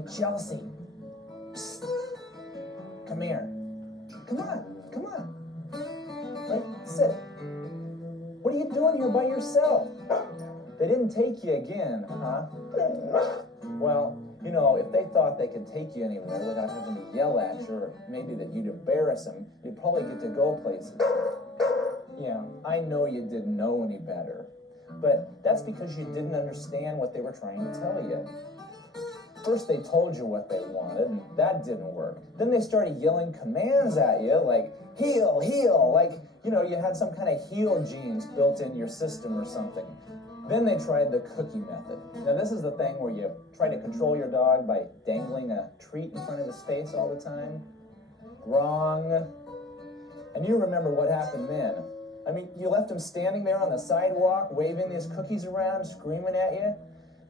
Hey, Chelsea. Psst. Come here. Come on. Right, sit. What are you doing here by yourself? They didn't take you again, huh? Well, you know, if they thought they could take you anywhere without having to yell at you, or maybe that you'd embarrass them, you'd probably get to go places. Yeah, I know you didn't know any better, but that's because you didn't understand what they were trying to tell you. First, they told you what they wanted, and that didn't work. Then they started yelling commands at you, like, heel, heel, like, you know, you had some kind of heel genes built in your system or something. Then they tried the cookie method. Now, this is the thing where you try to control your dog by dangling a treat in front of his face all the time. Wrong. And you remember what happened then. I mean, you left him standing there on the sidewalk, waving his cookies around, screaming at you.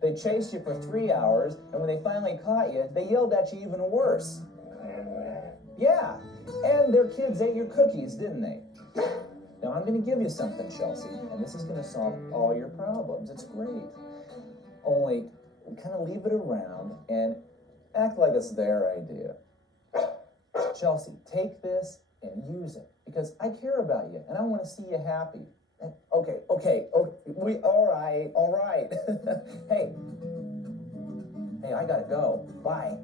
They chased you for 3 hours, and when they finally caught you, they yelled at you even worse. Yeah, and their kids ate your cookies, didn't they? Now, I'm going to give you something, Chelsea, and this is going to solve all your problems. It's great. Only, kind of leave it around and act like it's their idea. Chelsea, take this and use it, because I care about you, and I want to see you happy. Okay, all right. Hey, I gotta go. Bye.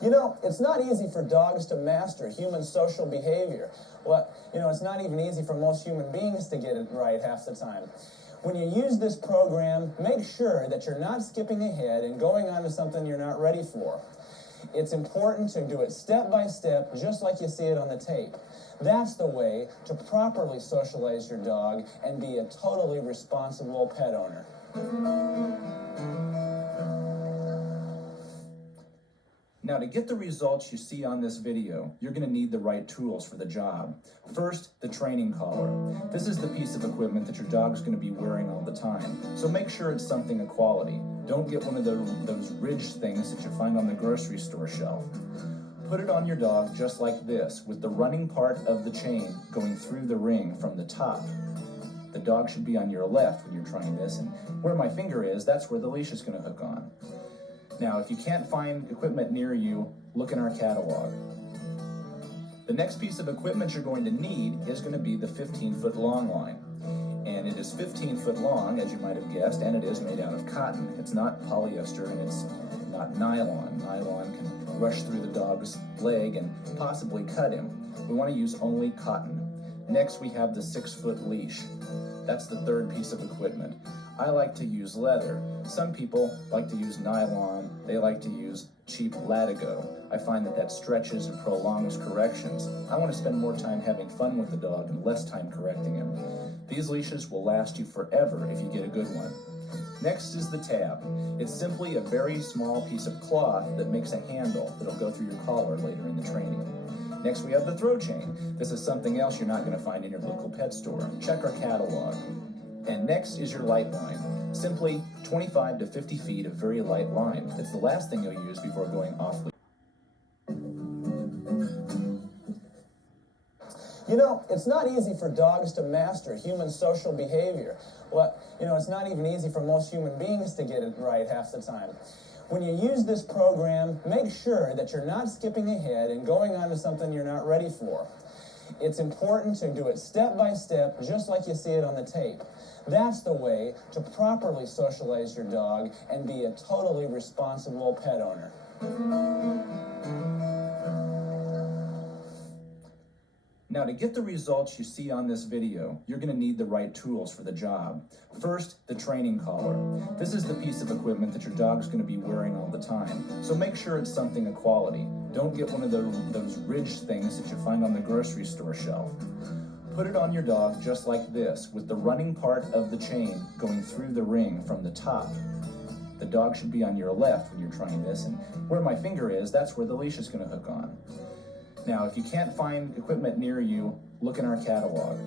You know, it's not easy for dogs to master human social behavior. Well, you know, it's not even easy for most human beings to get it right half the time. When you use this program, make sure that you're not skipping ahead and going on to something you're not ready for. It's important to do it step by step, just like you see it on the tape. That's the way to properly socialize your dog and be a totally responsible pet owner. Now, to get the results you see on this video, you're going to need the right tools for the job. First, the training collar. This is the piece of equipment that your dog's going to be wearing all the time, so make sure it's something of quality. Don't get one of those ridge things that you find on the grocery store shelf. Put it on your dog just like this, with the running part of the chain going through the ring from the top. The dog should be on your left when you're trying this, and where my finger is, that's where the leash is going to hook on. Now, if you can't find equipment near you, look in our catalog. The next piece of equipment you're going to need is going to be the 15-foot long line. And it is 15 foot long, as you might have guessed, and it is made out of cotton. It's not polyester, and it's not nylon. Nylon can rush through the dog's leg and possibly cut him. We want to use only cotton. Next, we have the 6-foot leash. That's the third piece of equipment. I like to use leather. Some people like to use nylon. They like to use cheap latigo. I find that stretches and prolongs corrections. I want to spend more time having fun with the dog and less time correcting him. These leashes will last you forever if you get a good one. Next is the tab. It's simply a very small piece of cloth that makes a handle that'll go through your collar later in the training. Next, we have the throw chain. This is something else you're not going to find in your local pet store. Check our catalog. And next is your light line. Simply 25 to 50 feet of very light line. It's the last thing you'll use before going off leash. You know, it's not easy for dogs to master human social behavior. Well, you know, it's not even easy for most human beings to get it right half the time. When you use this program, make sure that you're not skipping ahead and going on to something you're not ready for. It's important to do it step by step, just like you see it on the tape. That's the way to properly socialize your dog and be a totally responsible pet owner. Now, to get the results you see on this video, you're going to need the right tools for the job. First, the training collar. This is the piece of equipment that your dog's going to be wearing all the time, so make sure it's something of quality. Don't get one of those ridged things that you find on the grocery store shelf. Put it on your dog just like this, with the running part of the chain going through the ring from the top. The dog should be on your left when you're trying this, and where my finger is, that's where the leash is going to hook on. Now, if you can't find equipment near you, look in our catalog.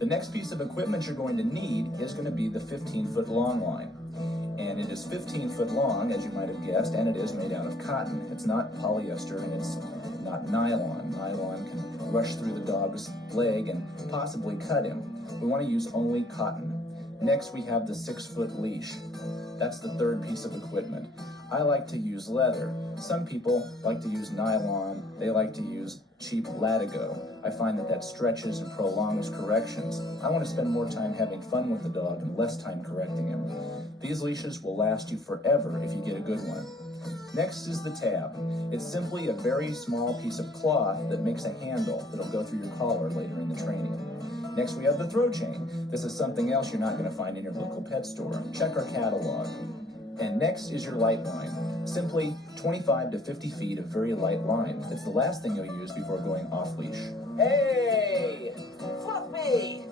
The next piece of equipment you're going to need is going to be the 15-foot long line. And it is 15 foot long, as you might have guessed, and it is made out of cotton. It's not polyester, and it's not nylon. Nylon can rush through the dog's leg and possibly cut him. We want to use only cotton. Next, we have the 6-foot leash. That's the third piece of equipment. I like to use leather. Some people like to use nylon. They like to use cheap latigo. I find that stretches and prolongs corrections. I want to spend more time having fun with the dog and less time correcting him. These leashes will last you forever if you get a good one. Next is the tab. It's simply a very small piece of cloth that makes a handle that'll go through your collar later in the training. Next, we have the throw chain. This is something else you're not going to find in your local pet store. Check our catalog. And next is your light line. Simply 25 to 50 feet of very light line. It's the last thing you'll use before going off leash. Hey, Fluffy!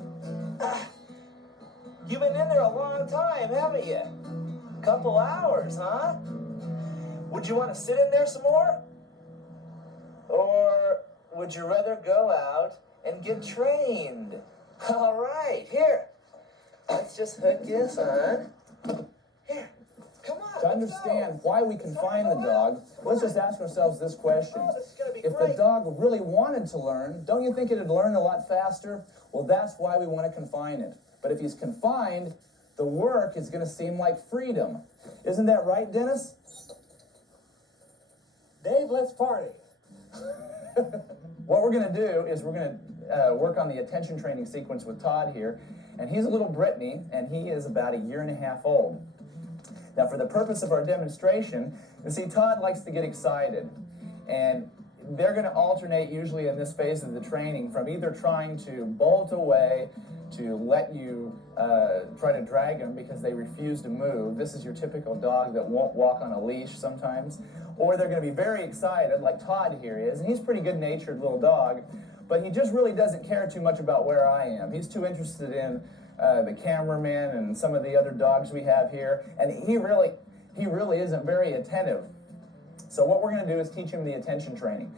You've been in there a long time, haven't you? Couple hours, huh? Would you want to sit in there some more? Or would you rather go out and get trained? All right, here. Let's just hook this on. Here. Come on, To understand why we confine the dog, let's just ask ourselves this question. If the dog really wanted to learn, don't you think it'd learn a lot faster? Well, that's why we want to confine it. But if he's confined, the work is going to seem like freedom. Isn't that right, Dennis? Dave, let's party. What we're going to do is we're going to work on the attention training sequence with Todd here. And he's a little Brittany, and he is about 1.5 years old. Now, for the purpose of our demonstration, you see, Todd likes to get excited. And they're going to alternate usually in this phase of the training from either trying to bolt away to let you try to drag them because they refuse to move. This is your typical dog that won't walk on a leash sometimes. Or they're going to be very excited, like Todd here is. And he's a pretty good-natured little dog, but he just really doesn't care too much about where I am. He's too interested in the cameraman and some of the other dogs we have here, and he really isn't very attentive. So what we're going to do is teach him the attention training.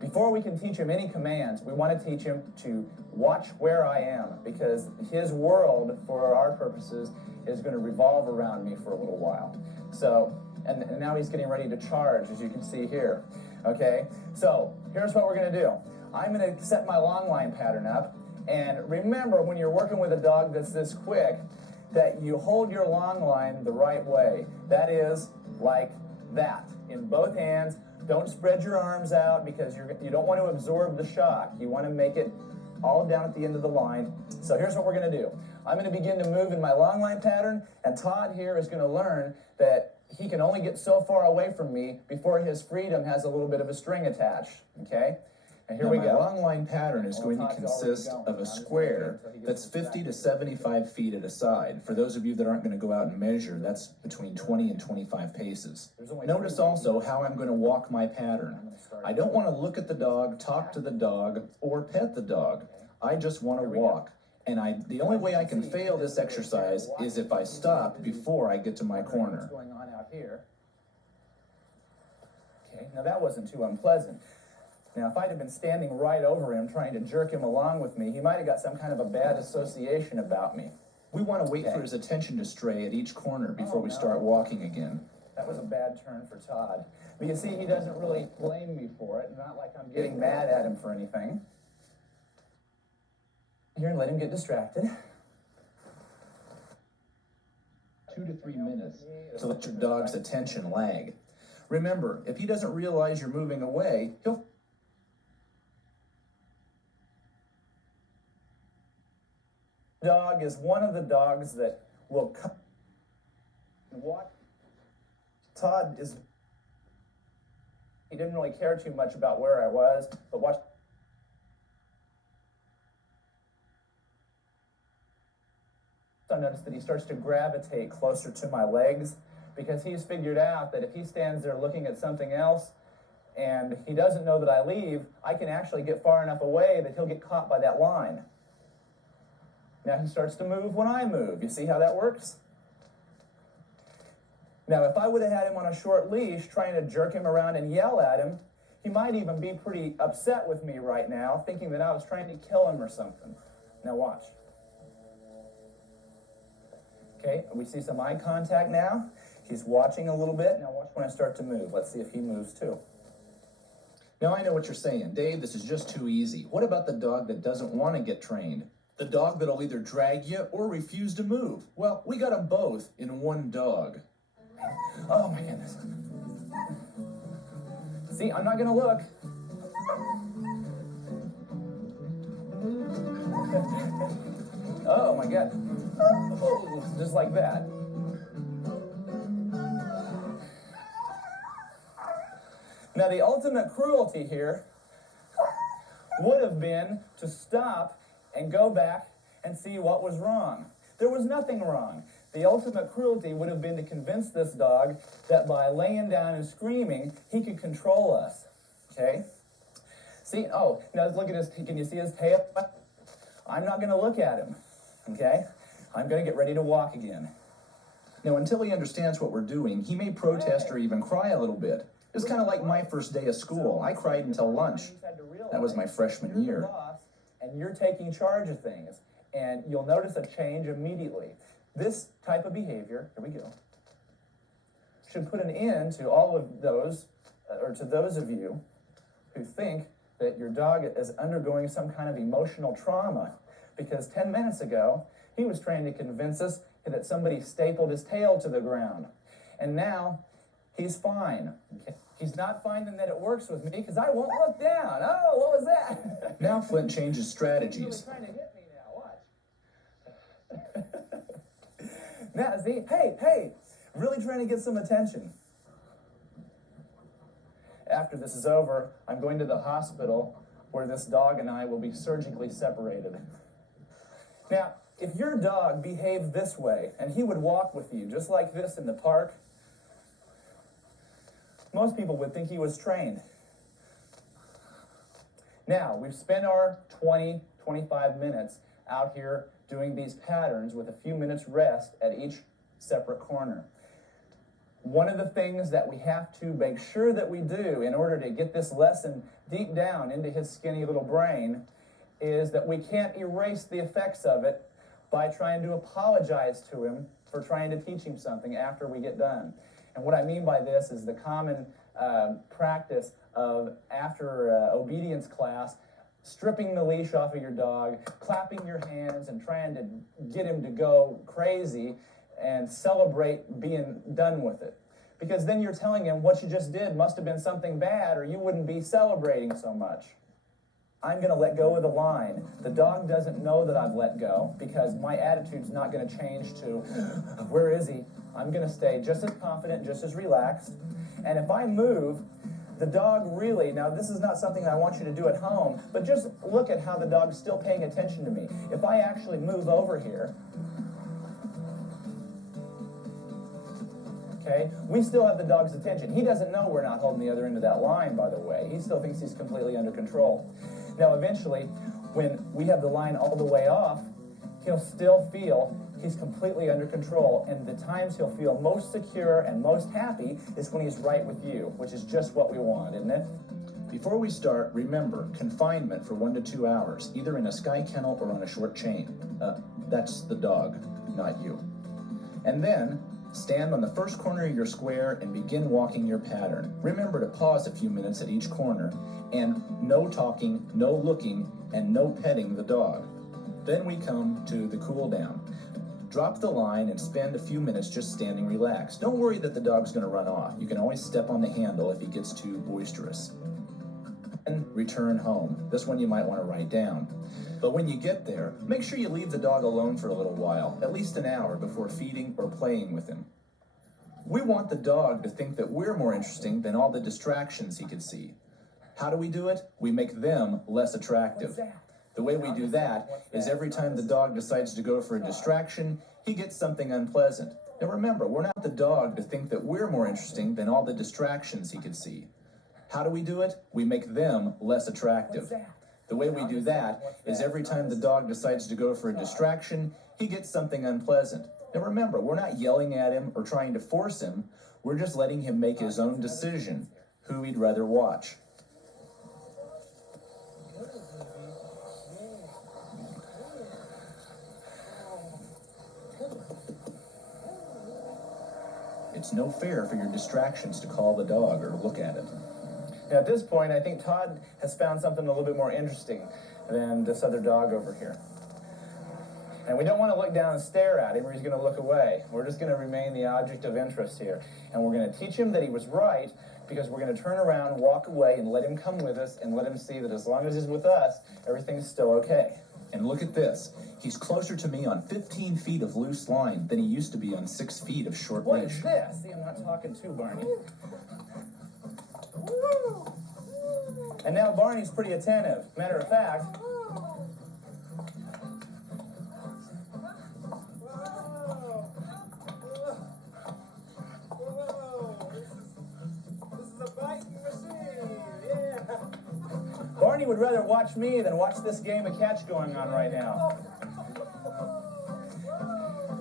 Before we can teach him any commands, we want to teach him to watch where I am, because his world, for our purposes, is going to revolve around me for a little while. So, and now he's getting ready to charge, as you can see here. Okay, so here's what we're going to do. I'm going to set my long line pattern up. And remember, when you're working with a dog that's this quick, that you hold your long line the right way. That is, like that, in both hands. Don't spread your arms out because you don't want to absorb the shock. You want to make it all down at the end of the line. So here's what we're going to do. I'm going to begin to move in my long line pattern, and Todd here is going to learn that he can only get so far away from me before his freedom has a little bit of a string attached, okay? And here we go. My long line pattern is going to consist of a square that's 50 to 75 feet at a side. For those of you that aren't going to go out and measure, that's between 20 and 25 paces. Notice also how I'm going to walk my pattern. I don't want to look at the dog, talk to the dog, or pet the dog. I just want to walk. And the only way I can fail this exercise is if I stop before I get to my corner. What's going on out here? Okay, now that wasn't too unpleasant. Now, if I'd have been standing right over him trying to jerk him along with me, he might have got some kind of a bad association about me. We want to wait for his attention to stray at each corner before we start walking again. That was a bad turn for Todd. But you see, he doesn't really blame me for it. Not like I'm getting mad at him for anything. Here, let him get distracted. 2 to 3 minutes to let your dog's attention lag. Remember, if he doesn't realize you're moving away, he'll... Dog is one of the dogs that will come and walk. Todd is He didn't really care too much about where I was, but watch. I noticed that he starts to gravitate closer to my legs because he's figured out that if he stands there looking at something else and he doesn't know that I leave, I can actually get far enough away that he'll get caught by that line. Now he starts to move when I move. You see how that works? Now, if I would have had him on a short leash trying to jerk him around and yell at him, he might even be pretty upset with me right now, thinking that I was trying to kill him or something. Now watch. Okay, we see some eye contact now. He's watching a little bit. Now watch when I start to move. Let's see if he moves too. Now I know what you're saying. Dave, this is just too easy. What about the dog that doesn't want to get trained? The dog that'll either drag you or refuse to move? Well, we got them both in one dog. Oh my goodness. See, I'm not gonna look. Oh my God. Oh, just like that. Now the ultimate cruelty here would have been to stop and go back and see what was wrong. There was nothing wrong. The ultimate cruelty would have been to convince this dog that by laying down and screaming, he could control us. Okay? See, oh, now look at his, can you see his tail? I'm not going to look at him. Okay? I'm going to get ready to walk again. Now, until he understands what we're doing, he may protest or even cry a little bit. It's kind of like my first day of school. I cried until lunch. That was my freshman year. You're the boss, and you're taking charge of things, and you'll notice a change immediately. This type of behavior, here we go, should put an end to all of those, or to those of you who think that your dog is undergoing some kind of emotional trauma, because 10 minutes ago, he was trying to convince us that somebody stapled his tail to the ground. And now, he's fine. He's not finding that it works with me because I won't look down. Oh, what was that? Now Flint changes strategies. He's really trying to hit me now, watch. Now, see, hey, really trying to get some attention. After this is over, I'm going to the hospital where this dog and I will be surgically separated. Now, if your dog behaved this way, and he would walk with you just like this in the park, most people would think he was trained. Now, we've spent our 20, 25 minutes out here doing these patterns with a few minutes rest at each separate corner. One of the things that we have to make sure that we do in order to get this lesson deep down into his skinny little brain is that we can't erase the effects of it by trying to apologize to him for trying to teach him something after we get done. And what I mean by this is the common practice of, after obedience class, stripping the leash off of your dog, clapping your hands, and trying to get him to go crazy and celebrate being done with it. Because then you're telling him what you just did must have been something bad, or you wouldn't be celebrating so much. I'm going to let go of the line. The dog doesn't know that I've let go because my attitude's not going to change to, where is he? I'm going to stay just as confident, just as relaxed. And if I move, the dog really, now this is not something I want you to do at home, but just look at how the dog's still paying attention to me. If I actually move over here, okay, we still have the dog's attention. He doesn't know we're not holding the other end of that line, by the way. He still thinks he's completely under control. Now, eventually, when we have the line all the way off, he'll still feel he's completely under control, and the times he'll feel most secure and most happy is when he's right with you, which is just what we want, isn't it? Before we start, remember, confinement for 1 to 2 hours, either in a sky kennel or on a short chain. That's the dog, not you. And then, stand on the first corner of your square and begin walking your pattern. Remember to pause a few minutes at each corner, and no talking, no looking, and no petting the dog. Then we come to the cool down. Drop the line and spend a few minutes just standing relaxed. Don't worry that the dog's going to run off. You can always step on the handle if he gets too boisterous. And return home. This one you might want to write down. But when you get there, make sure you leave the dog alone for a little while, at least an hour before feeding or playing with him. We want the dog to think that we're more interesting than all the distractions he could see. How do we do it? We make them less attractive. The way we do that is every time the dog decides to go for a distraction, he gets something unpleasant. Now remember, we're not the dog to think that we're more interesting than all the distractions he could see. How do we do it? We make them less attractive. The way we do that is every time the dog decides to go for a distraction, he gets something unpleasant. Now remember, we're not yelling at him or trying to force him. We're just letting him make his own decision, who he'd rather watch. It's no fair for your distractions to call the dog or look at it. Now, at this point, I think Todd has found something a little bit more interesting than this other dog over here. And we don't want to look down and stare at him or he's going to look away. We're just going to remain the object of interest here. And we're going to teach him that he was right because we're going to turn around, walk away, and let him come with us and let him see that as long as he's with us, everything's still okay. And look at this. He's closer to me on 15 feet of loose line than he used to be on 6 feet of short What leash. is this? See, I'm not talking to Barney. And now Barney's pretty attentive. Matter of fact, Barney would rather watch me than watch this game of catch going on right now.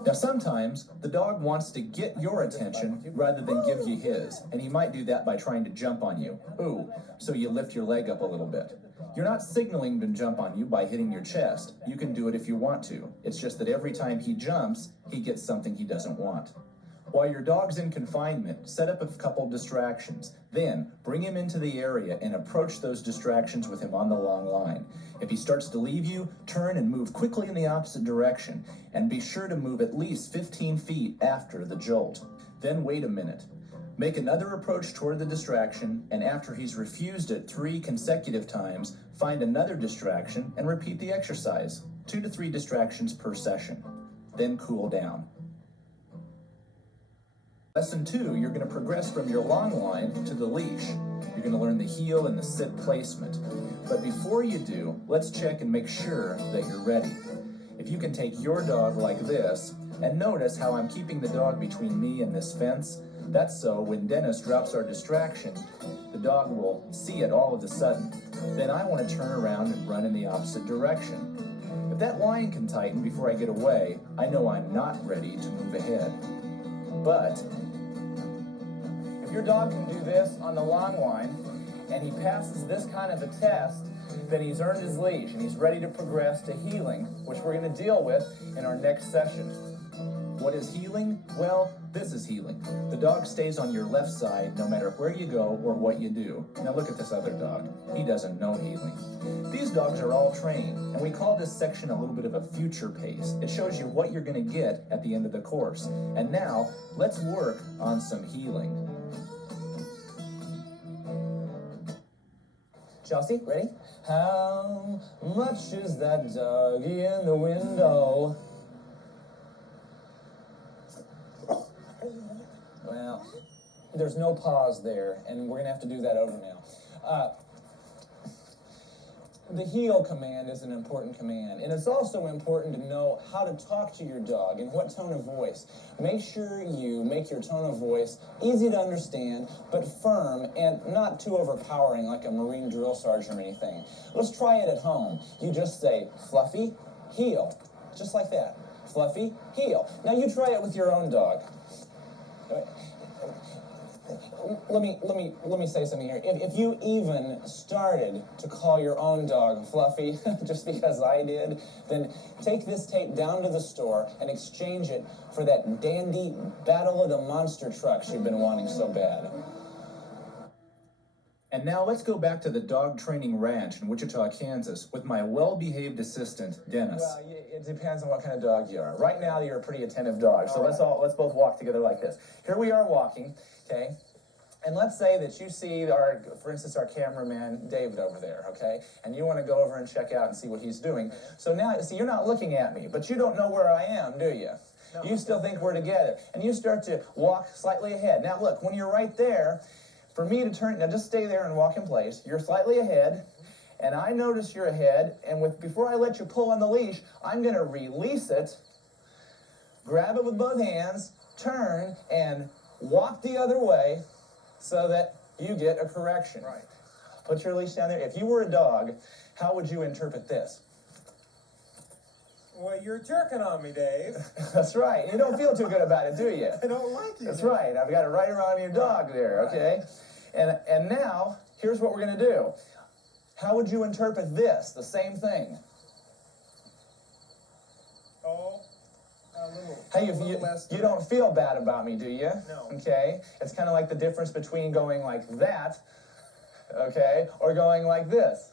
Now sometimes the dog wants to get your attention rather than give you his, and he might do that by trying to jump on you. Ooh, so you lift your leg up a little bit. You're not signaling to jump on you by hitting your chest. You can do it if you want to. It's just that every time he jumps, he gets something he doesn't want. While your dog's in confinement, set up a couple distractions. Then, bring him into the area and approach those distractions with him on the long line. If he starts to leave you, turn and move quickly in the opposite direction, and be sure to move at least 15 feet after the jolt. Then wait a minute. Make another approach toward the distraction, and after he's refused it 3 consecutive times, find another distraction and repeat the exercise. 2 to 3 distractions per session. Then cool down. Lesson 2, you're going to progress from your long line to the leash. You're going to learn the heel and the sit placement. But before you do, let's check and make sure that you're ready. If you can take your dog like this, and notice how I'm keeping the dog between me and this fence, that's so when Dennis drops our distraction, the dog will see it all of a sudden. Then I want to turn around and run in the opposite direction. If that line can tighten before I get away, I know I'm not ready to move ahead. But if your dog can do this on the long line, and he passes this kind of a test, then he's earned his leash, and he's ready to progress to heeling, which we're going to deal with in our next session. What is heeling? Well, this is heeling. The dog stays on your left side no matter where you go or what you do. Now look at this other dog. He doesn't know heeling. These dogs are all trained, and we call this section a little bit of a future pace. It shows you what you're going to get at the end of the course. And now, let's work on some heeling. Chelsea, ready? How much is that doggy in the window? Well, there's no pause there, and we're going to have to do that over now. The heel command is an important command, and it's also important to know how to talk to your dog and what tone of voice. Make sure you make your tone of voice easy to understand, but firm and not too overpowering like a Marine drill sergeant or anything. Let's try it at home. You just say, Fluffy, heel, just like that. Fluffy, heel. Now you try it with your own dog. Let me say something here. If you even started to call your own dog Fluffy, just because I did, then take this tape down to the store and exchange it for that dandy Battle of the Monster trucks you've been wanting so bad. And now let's go back to the dog training ranch in Wichita, Kansas, with my well-behaved assistant, Dennis. Well, it depends on what kind of dog you are. Right now, you're a pretty attentive dog, so let's both walk together like this. Here we are walking, okay? And let's say that you see for instance, our cameraman, David, over there, okay? And you want to go over and check out and see what he's doing. So now, see, you're not looking at me, but you don't know where I am, do you? You still think we're together. And you start to walk slightly ahead. Now look, when you're right there, for me to turn, now just stay there and walk in place. You're slightly ahead, and I notice you're ahead, and before I let you pull on the leash, I'm going to release it, grab it with both hands, turn, and walk the other way so that you get a correction. Right. Put your leash down there. If you were a dog, how would you interpret this? Well, you're jerking on me, Dave. That's right. You don't feel too good about it, do you? I don't like you. That's right. I've got it right around your dog there, okay? And now, here's what we're going to do. How would you interpret this? The same thing. Oh, a little, Hey, a little less you don't feel bad about me, do you? No. Okay? It's kind of like the difference between going like that, okay, or going like this.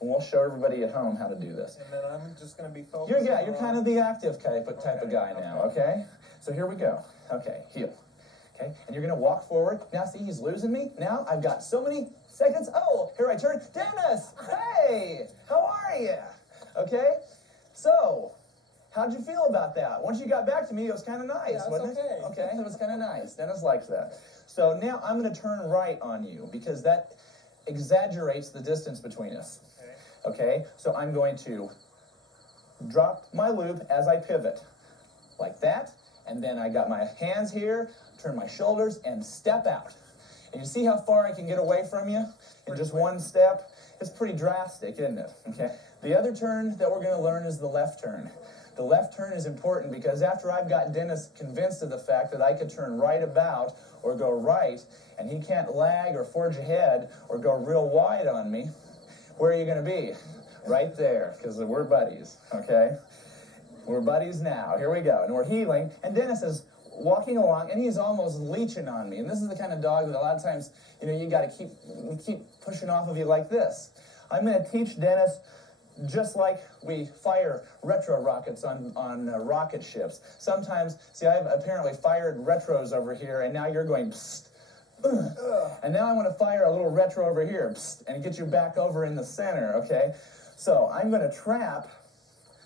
And we'll show everybody at home how to do this. And then I'm just going to be focused. You're kind of the active type of guy now, okay? So here we go. Okay, heel. Okay, and you're going to walk forward. Now, see, he's losing me. Now, I've got so many seconds. Oh, here I turn. Dennis! Hey! How are you? Okay? So, how'd you feel about that? Once you got back to me, it was kind of nice, Yeah, wasn't okay. it? Okay, it was kind of nice. Dennis likes that. So now I'm going to turn right on you because that exaggerates the distance between us. Okay, so I'm going to drop my loop as I pivot, like that, and then I got my hands here, turn my shoulders, and step out. And you see how far I can get away from you in just one step? It's pretty drastic, isn't it? Okay. The other turn that we're going to learn is the left turn. The left turn is important because after I've got Dennis convinced of the fact that I could turn right about or go right, and he can't lag or forge ahead or go real wide on me, where are you going to be? Right there, because we're buddies, okay? We're buddies now. Here we go. And we're healing. And Dennis is walking along, and he's almost leeching on me. And this is the kind of dog that a lot of times, you got to keep pushing off of you like this. I'm going to teach Dennis just like we fire retro rockets on rocket ships. Sometimes, see, I've apparently fired retros over here, and now you're going, psst. And now I want to fire a little retro over here, psst, and get you back over in the center, okay? So I'm going to trap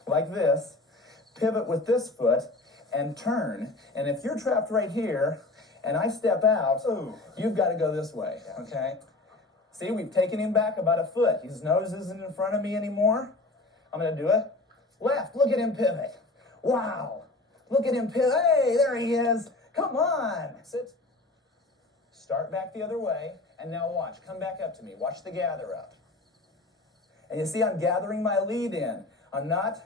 like this, pivot with this foot, and turn. And if you're trapped right here, and I step out, you've got to go this way, okay? See, we've taken him back about a foot. His nose isn't in front of me anymore. I'm going to do it. Left, look at him pivot. Wow. Look at him pivot. Hey, there he is. Come on. Sit. Start back the other way, and now watch. Come back up to me. Watch the gather up. And you see I'm gathering my lead in. I'm not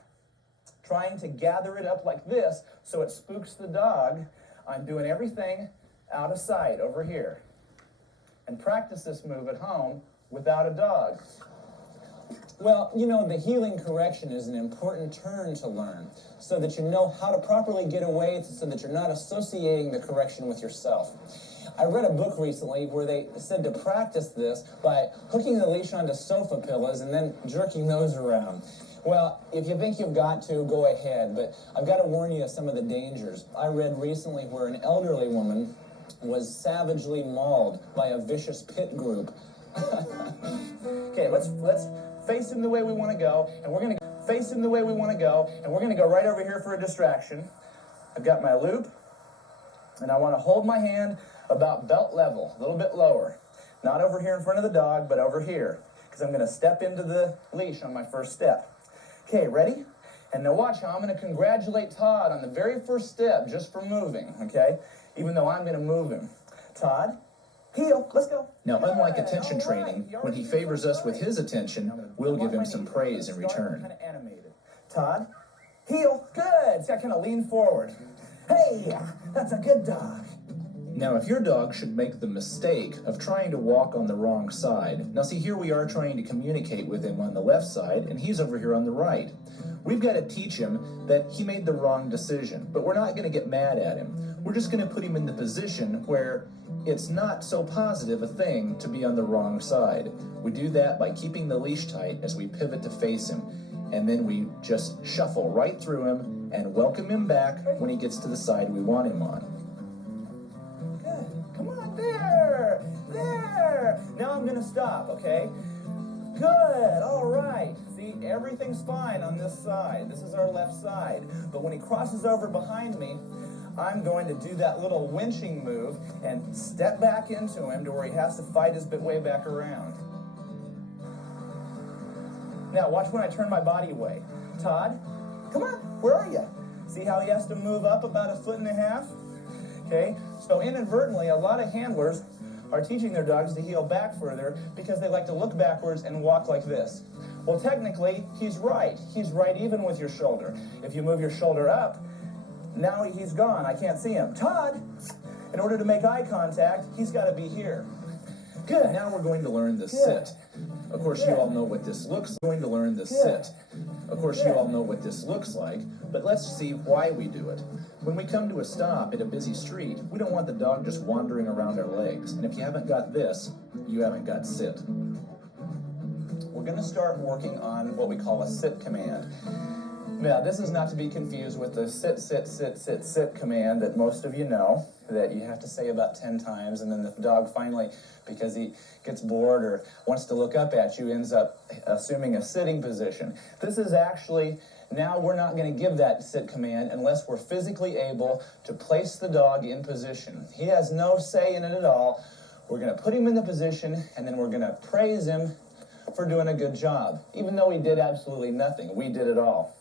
trying to gather it up like this so it spooks the dog. I'm doing everything out of sight over here. And practice this move at home without a dog. Well, the healing correction is an important turn to learn so that you know how to properly get away so that you're not associating the correction with yourself. I read a book recently where they said to practice this by hooking the leash onto sofa pillows and then jerking those around. Well, if you think you've got to, go ahead, but I've got to warn you of some of the dangers. I read recently where an elderly woman was savagely mauled by a vicious pit group. Okay, let's face him the way we want to go, and we're going to face him the way we want to go, and we're going to go right over here for a distraction. I've got my loop, and I want to hold my hand about belt level, a little bit lower. Not over here in front of the dog, but over here, because I'm going to step into the leash on my first step. Okay, ready? And now watch how I'm going to congratulate Todd on the very first step just for moving, okay? Even though I'm going to move him. Todd, heel, let's go. Now, unlike attention training, when he favors us with his attention, we'll give him some praise in return. Kind of animated. Todd, heel, good. See, I kind of lean forward. Hey, that's a good dog. Now, if your dog should make the mistake of trying to walk on the wrong side, now see, here we are trying to communicate with him on the left side, and he's over here on the right. We've got to teach him that he made the wrong decision, but we're not going to get mad at him. We're just going to put him in the position where it's not so positive a thing to be on the wrong side. We do that by keeping the leash tight as we pivot to face him, and then we just shuffle right through him and welcome him back when he gets to the side we want him on. Good. Come on, there. Now I'm going to stop, okay? Good, all right. See, everything's fine on this side. This is our left side. But when he crosses over behind me, I'm going to do that little winching move and step back into him to where he has to fight his way back around. Now, watch when I turn my body away. Todd, come on, where are you? See how he has to move up about 1.5 feet? Okay, so inadvertently, a lot of handlers are teaching their dogs to heel back further because they like to look backwards and walk like this. Well, technically, he's right. He's right even with your shoulder. If you move your shoulder up, now he's gone. I can't see him. Todd, in order to make eye contact, he's got to be here. Good. Now we're going to learn the sit. Of course, you all know what this looks like. We're going to learn the sit. Of course, you all know what this looks like, but let's see why we do it. When we come to a stop at a busy street, we don't want the dog just wandering around our legs. And if you haven't got this, you haven't got sit. We're going to start working on what we call a sit command. Now, this is not to be confused with the sit, sit, sit, sit, sit command that most of you know, that you have to say about 10 times, and then the dog finally, because he gets bored or wants to look up at you, ends up assuming a sitting position. This is actually, now we're not going to give that sit command unless we're physically able to place the dog in position. He has no say in it at all. We're going to put him in the position, and then we're going to praise him for doing a good job. Even though he did absolutely nothing, we did it all.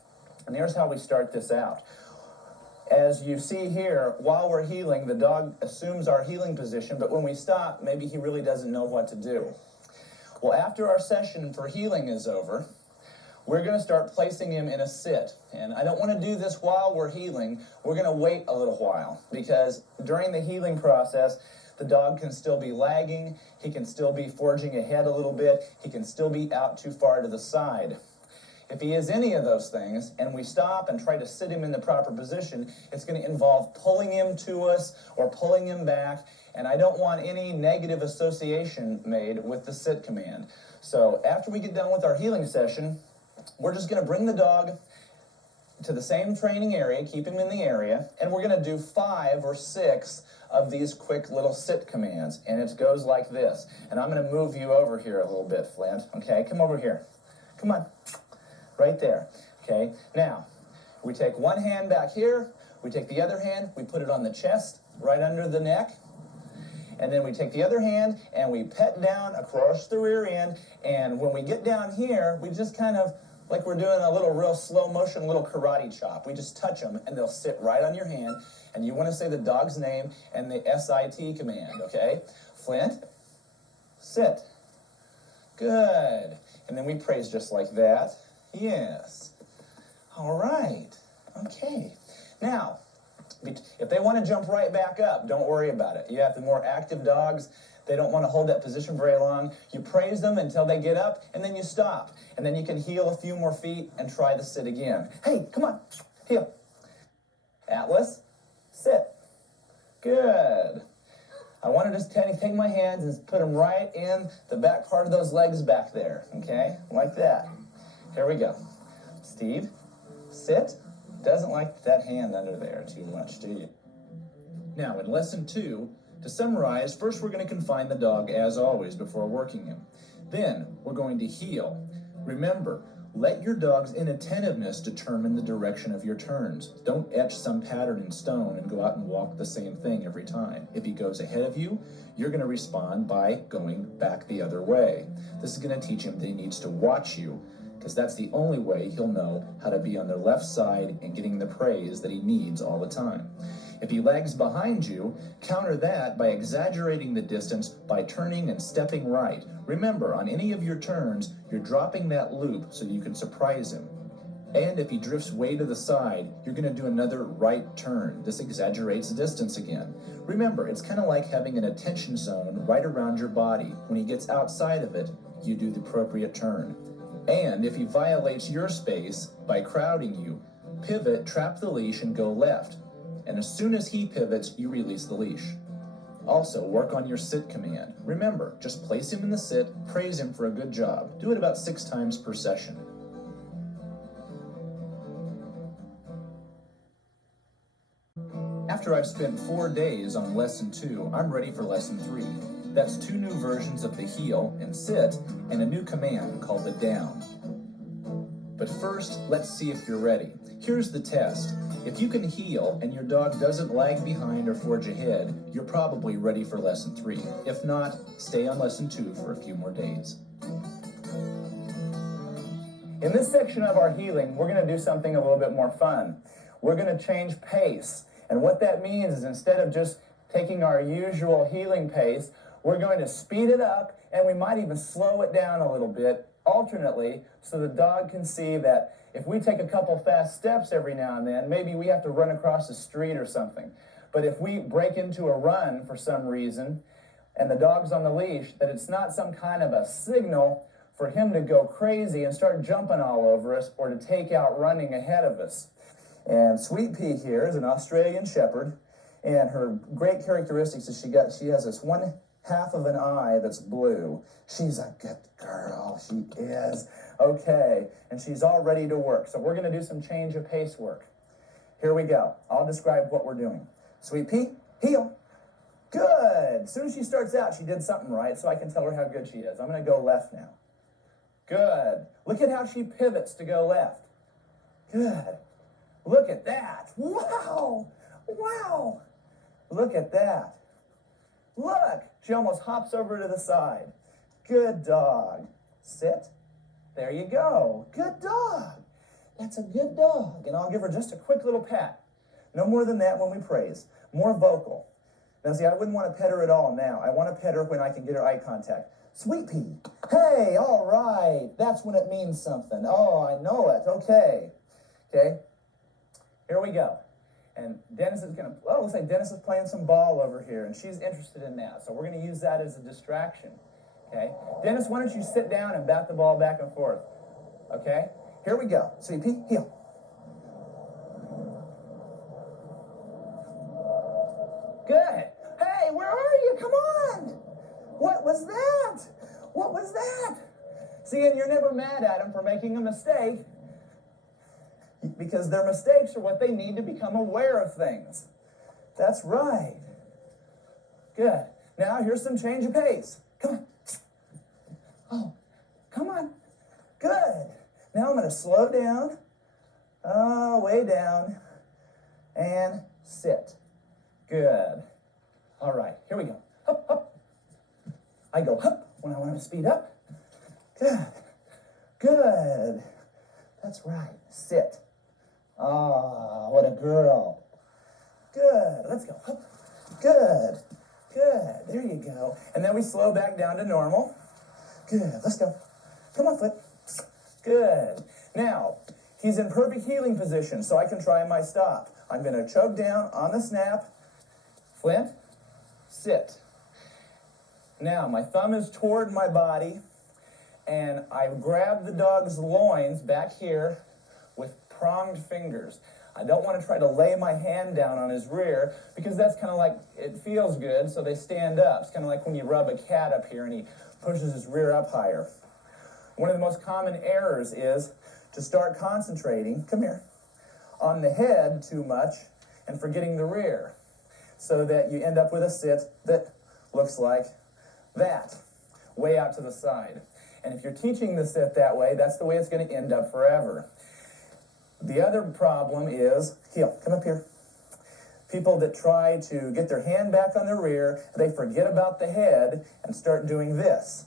And here's how we start this out. As you see here, while we're heeling, the dog assumes our heeling position, but when we stop, maybe he really doesn't know what to do. Well, after our session for heeling is over, we're going to start placing him in a sit. And I don't want to do this while we're heeling. We're going to wait a little while, because during the heeling process, the dog can still be lagging, he can still be forging ahead a little bit, he can still be out too far to the side. If he is any of those things, and we stop and try to sit him in the proper position, it's going to involve pulling him to us or pulling him back, and I don't want any negative association made with the sit command. So after we get done with our heeling session, we're just going to bring the dog to the same training area, keep him in the area, and we're going to do 5 or 6 of these quick little sit commands, and it goes like this. And I'm going to move you over here a little bit, Flint. Okay, come over here. Come on. Right there, okay? Now, we take one hand back here, we take the other hand, we put it on the chest, right under the neck, and then we take the other hand and we pet down across the rear end, and when we get down here, we just kind of, like we're doing a little real slow motion little karate chop. We just touch them and they'll sit right on your hand, and you want to say the dog's name and the SIT command, okay? Flint, sit. Good. And then we praise just like that. Yes. All right. Okay. Now, if they want to jump right back up, don't worry about it. You have the more active dogs. They don't want to hold that position very long. You praise them until they get up, and then you stop. And then you can heel a few more feet and try the sit again. Hey, come on. Heel. Atlas, sit. Good. I want to just take my hands and put them right in the back part of those legs back there. Okay? Like that. Here we go. Steve, sit. Doesn't like that hand under there too much, do you? Now, in lesson 2, to summarize, first we're going to confine the dog as always before working him. Then we're going to heel. Remember, let your dog's inattentiveness determine the direction of your turns. Don't etch some pattern in stone and go out and walk the same thing every time. If he goes ahead of you, you're going to respond by going back the other way. This is going to teach him that he needs to watch you, because that's the only way he'll know how to be on the left side and getting the praise that he needs all the time. If he lags behind you, counter that by exaggerating the distance by turning and stepping right. Remember, on any of your turns, you're dropping that loop so you can surprise him. And if he drifts way to the side, you're going to do another right turn. This exaggerates the distance again. Remember, it's kind of like having an attention zone right around your body. When he gets outside of it, you do the appropriate turn. And if he violates your space by crowding you, pivot, trap the leash, and go left. And as soon as he pivots, you release the leash. Also, work on your sit command. Remember, just place him in the sit, praise him for a good job. Do it about 6 times per session. After I've spent 4 days on lesson 2, I'm ready for lesson 3. That's 2 new versions of the heel and sit and a new command called the down. But first, let's see if you're ready. Here's the test. If you can heel and your dog doesn't lag behind or forge ahead, you're probably ready for lesson 3. If not, stay on lesson 2 for a few more days. In this section of our healing, we're going to do something a little bit more fun. We're going to change pace. And what that means is instead of just taking our usual healing pace, we're going to speed it up, and we might even slow it down a little bit alternately so the dog can see that if we take a couple fast steps every now and then, maybe we have to run across the street or something. But if we break into a run for some reason and the dog's on the leash, that it's not some kind of a signal for him to go crazy and start jumping all over us or to take out running ahead of us. And Sweet Pea here is an Australian Shepherd, and her great characteristics is she has this one half of an eye that's blue. She's a good girl, she is. Okay, and she's all ready to work. So we're going to do some change of pace work. Here we go. I'll describe what we're doing. Sweet Pea, heel. Good. As soon as she starts out, she did something right, so I can tell her how good she is. I'm going to go left now. Good. Look at how she pivots to go left. Good. Look at that. Wow. Wow. Look at that. Look. She almost hops over to the side. Good dog. Sit. There you go. Good dog. That's a good dog. And I'll give her just a quick little pat. No more than that when we praise. More vocal. Now, see, I wouldn't want to pet her at all now. I want to pet her when I can get her eye contact. Sweet Pea. Hey, all right. That's when it means something. Oh, I know it. Okay. Okay. Here we go. And Dennis is going to, well, looks like Dennis is playing some ball over here, and she's interested in that. So we're going to use that as a distraction. Okay. Dennis, why don't you sit down and bat the ball back and forth? Okay. Here we go. Sweet Pea, heel. Good. Hey, where are you? Come on. What was that? What was that? See, and you're never mad at them for making a mistake because their mistakes are what they need to become aware of things. That's right. Good. Now, here's some change of pace. Come on. Oh, come on. Good. Now I'm going to slow down. Oh, way down. And sit. Good. All right, here we go. Hup, hup. I go hup when I want to speed up. Good. Good. That's right. Sit. Ah, what a girl. Good. Let's go. Hup. Good. Good. There you go. And then we slow back down to normal. Good. Let's go. Come on, Flip. Good. Now, he's in perfect healing position, so I can try my stop. I'm going to choke down on the snap. Flint, sit. Now, my thumb is toward my body, and I grab the dog's loins back here with pronged fingers. I don't want to try to lay my hand down on his rear because that's kind of like, it feels good, so they stand up. It's kind of like when you rub a cat up here and he pushes his rear up higher. One of the most common errors is to start concentrating, come here, on the head too much and forgetting the rear, so that you end up with a sit that looks like that, way out to the side. And if you're teaching the sit that way, that's the way it's going to end up forever. The other problem is, heel, come up here. People that try to get their hand back on the rear, they forget about the head and start doing this.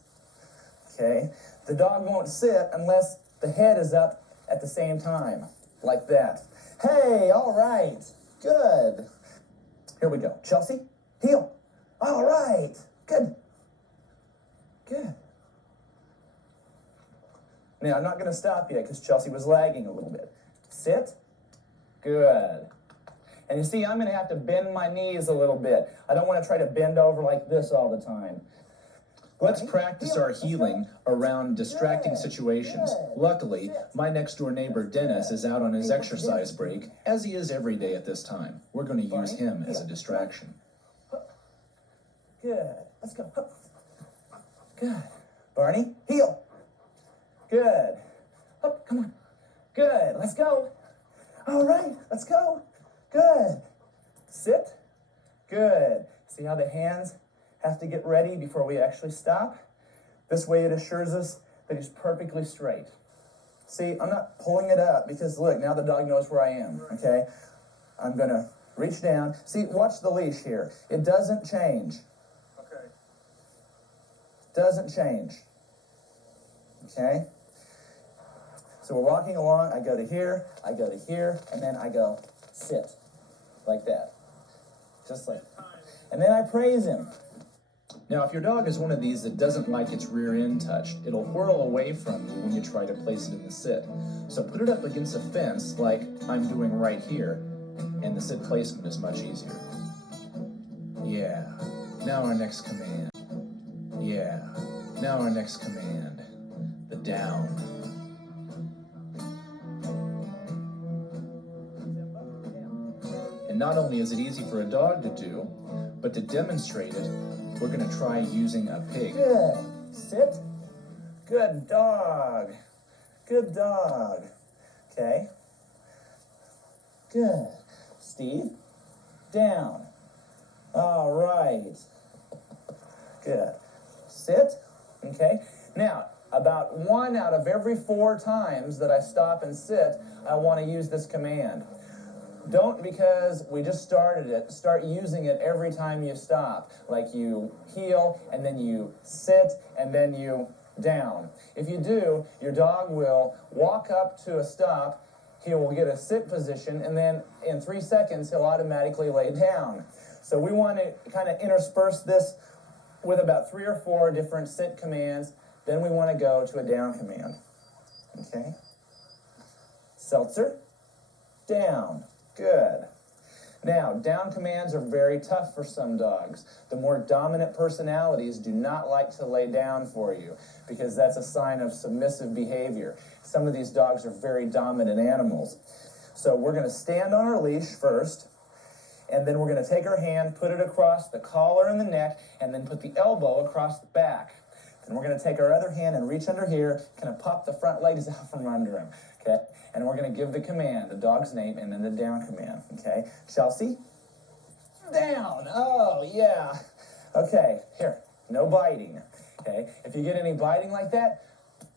Okay? The dog won't sit unless the head is up at the same time, like that. Hey, all right, good. Here we go. Chelsea, heel. All right, good. Good. Now, I'm not going to stop yet because Chelsea was lagging a little bit. Sit. Good. And you see, I'm going to have to bend my knees a little bit. I don't want to try to bend over like this all the time. Let's practice our healing around distracting situations. Luckily, my next-door neighbor Dennis is out on his exercise break, as he is every day at this time. We're going to use him as a distraction. Good. Let's go. Good. Barney, heel. Good. Up, come on. Good. Let's go. All right. Let's go. Good. Sit. Good. See how the hands have to get ready before we actually stop. This way it assures us that he's perfectly straight. See, I'm not pulling it up because look, now the dog knows where I am, okay? I'm gonna reach down. See, watch the leash here. It doesn't change. Okay. Doesn't change. Okay? So we're walking along, I go to here, and then I go sit. Like that. Just like that. And then I praise him. Now, if your dog is one of these that doesn't like its rear end touched, it'll whirl away from you when you try to place it in the sit. So put it up against a fence like I'm doing right here, and the sit placement is much easier. Yeah. Now our next command. Yeah. Now our next command. The down. And not only is it easy for a dog to do, but to demonstrate it, we're going to try using a pig. Good. Sit. Good dog. Good dog. Okay. Good. Steve. Down. All right. Good. Sit. Okay. Now, about 1 out of every 4 times that I stop and sit, I want to use this command. Don't, because we just started it, start using it every time you stop. Like you heel, and then you sit, and then you down. If you do, your dog will walk up to a stop, he will get a sit position, and then in 3 seconds, he'll automatically lay down. So we want to kind of intersperse this with about 3 or 4 different sit commands. Then we want to go to a down command. Okay? Seltzer, down. Good. Now, down commands are very tough for some dogs. The more dominant personalities do not like to lay down for you because that's a sign of submissive behavior. Some of these dogs are very dominant animals. So we're going to stand on our leash first, and then we're going to take our hand, put it across the collar and the neck, and then put the elbow across the back. Then we're going to take our other hand and reach under here, kind of pop the front legs out from under him. Okay? And we're going to give the command, the dog's name, and then the down command. Okay? Chelsea? Down. Oh, yeah. Okay, here. No biting. Okay? If you get any biting like that,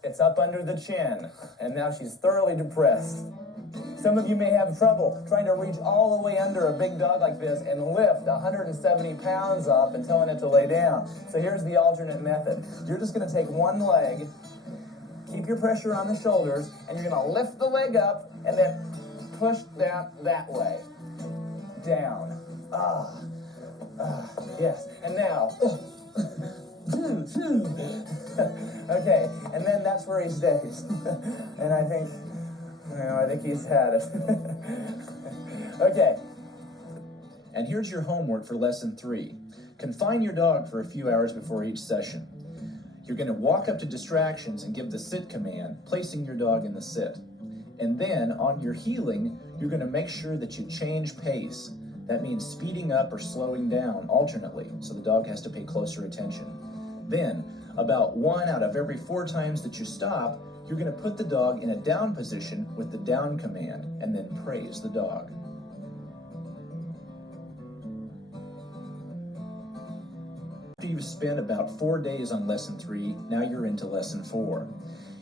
it's up under the chin. And now she's thoroughly depressed. Some of you may have trouble trying to reach all the way under a big dog like this and lift 170 pounds up and telling it to lay down. So here's the alternate method. You're just going to take one leg, keep your pressure on the shoulders, and you're going to lift the leg up and then push down that way. Down. Yes. And now. Okay. And then that's where he stays. And I think he's had it. Okay. And here's your homework for lesson 3. Confine your dog for a few hours before each session. You're going to walk up to distractions and give the sit command, placing your dog in the sit. And then, on your heeling, you're going to make sure that you change pace. That means speeding up or slowing down alternately, so the dog has to pay closer attention. Then, about 1 out of every 4 times that you stop, you're going to put the dog in a down position with the down command, and then praise the dog. After you've spent about 4 days on lesson 3, now you're into lesson 4.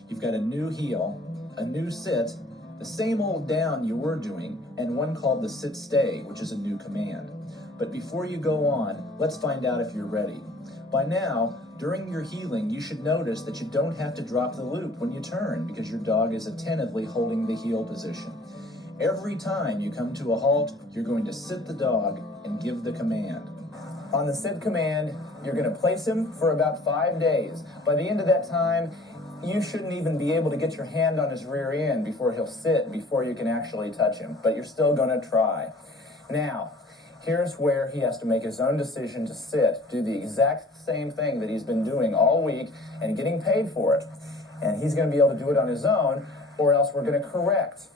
You've got a new heel, a new sit, the same old down you were doing, and one called the sit stay, which is a new command. But before you go on, let's find out if you're ready. By now, during your heeling, you should notice that you don't have to drop the loop when you turn because your dog is attentively holding the heel position. Every time you come to a halt, you're going to sit the dog and give the command. On the sit command, you're going to place him for about 5 days. By the end of that time, you shouldn't even be able to get your hand on his rear end before he'll sit, before you can actually touch him. But you're still going to try. Now, here's where he has to make his own decision to sit, do the exact same thing that he's been doing all week and getting paid for it. And he's going to be able to do it on his own, or else we're going to correct.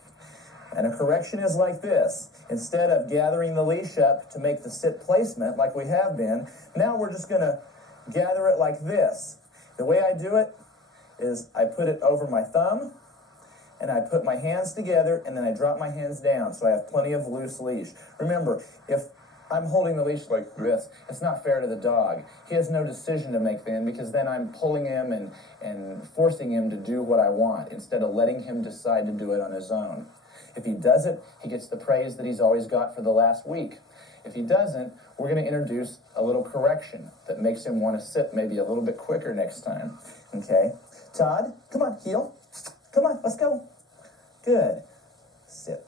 And a correction is like this. Instead of gathering the leash up to make the sit placement like we have been, now we're just going to gather it like this. The way I do it is I put it over my thumb, and I put my hands together, and then I drop my hands down so I have plenty of loose leash. Remember, if I'm holding the leash like this. It's not fair to the dog. He has no decision to make then, because then I'm pulling him and forcing him to do what I want instead of letting him decide to do it on his own. If he does it, he gets the praise that he's always got for the last week. If he doesn't, we're going to introduce a little correction that makes him want to sit maybe a little bit quicker next time. Okay? Todd, come on, heel. Come on, let's go. Good. Sit.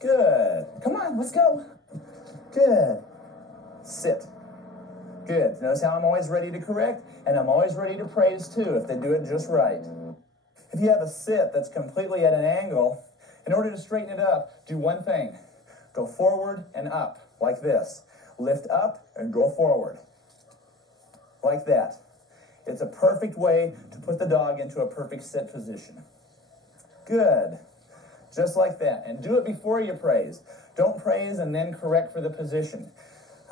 Good. Come on, let's go. Good. Sit. Good. Notice how I'm always ready to correct, and I'm always ready to praise too if they do it just right. If you have a sit that's completely at an angle, in order to straighten it up, do one thing. Go forward and up, like this. Lift up and go forward, like that. It's a perfect way to put the dog into a perfect sit position. Good. Just like that. And do it before you praise. Don't praise and then correct for the position.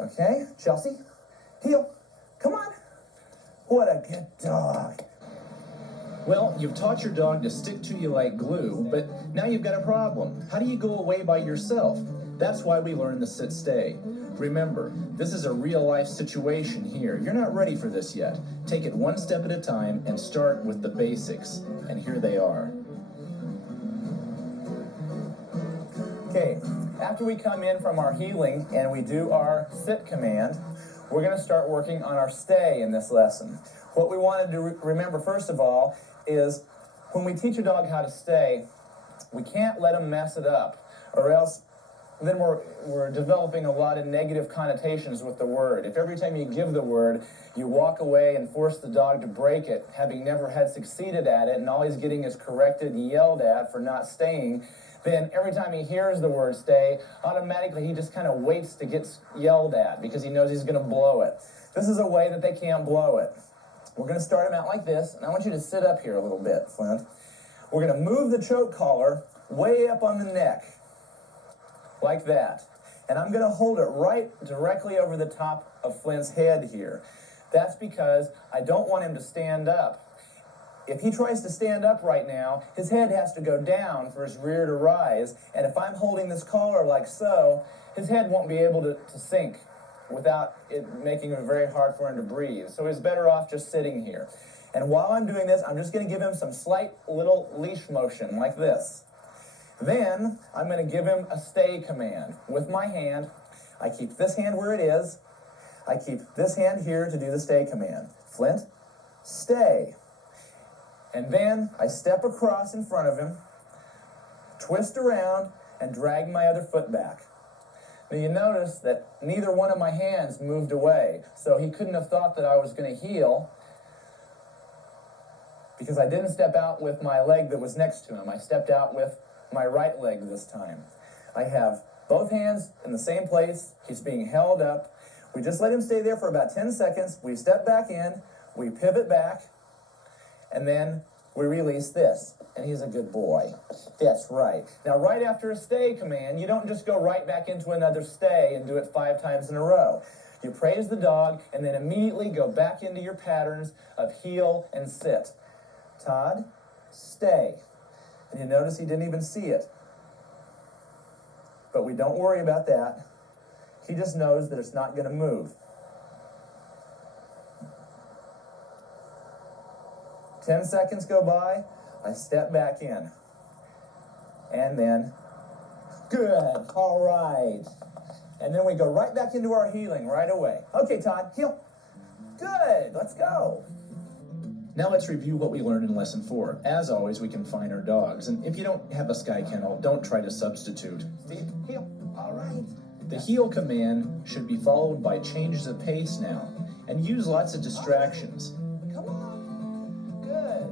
Okay, Chelsea, heel. Come on. What a good dog. Well, you've taught your dog to stick to you like glue, but now you've got a problem. How do you go away by yourself? That's why we learn the sit-stay. Remember, this is a real-life situation here. You're not ready for this yet. Take it one step at a time and start with the basics. And here they are. Okay, after we come in from our healing and we do our sit command, we're going to start working on our stay in this lesson. What we wanted to remember, first of all, is when we teach a dog how to stay, we can't let him mess it up, or else then we're developing a lot of negative connotations with the word. If every time you give the word, you walk away and force the dog to break it, having never had succeeded at it, and all he's getting is corrected and yelled at for not staying, then every time he hears the word stay, automatically he just kind of waits to get yelled at because he knows he's going to blow it. This is a way that they can't blow it. We're going to start him out like this, and I want you to sit up here a little bit, Flint. We're going to move the choke collar way up on the neck, like that. And I'm going to hold it right directly over the top of Flint's head here. That's because I don't want him to stand up. If he tries to stand up right now, his head has to go down for his rear to rise, and if I'm holding this collar like so, his head won't be able to sink without it making it very hard for him to breathe. So he's better off just sitting here. And while I'm doing this, I'm just going to give him some slight little leash motion like this. Then I'm going to give him a stay command. With my hand, I keep this hand where it is. I keep this hand here to do the stay command. Flint, stay. And then I step across in front of him, twist around, and drag my other foot back. Now you notice that neither one of my hands moved away, so he couldn't have thought that I was going to heel because I didn't step out with my leg that was next to him. I stepped out with my right leg this time. I have both hands in the same place. He's being held up. We just let him stay there for about 10 seconds. We step back in, we pivot back, and then we release this. And he's a good boy. That's right. Now, right after a stay command, you don't just go right back into another stay and do it 5 times in a row. You praise the dog and then immediately go back into your patterns of heel and sit. Todd, stay. And you notice he didn't even see it. But we don't worry about that. He just knows that it's not going to move. 10 seconds go by, I step back in. And then, good, all right. And then we go right back into our healing right away. Okay, Todd, heel. Good, let's go. Now let's review what we learned in Lesson 4. As always, we confine our dogs. And if you don't have a Sky Kennel, don't try to substitute. Steve, heel, all right. The heel command should be followed by changes of pace now. And use lots of distractions. Come on. Good.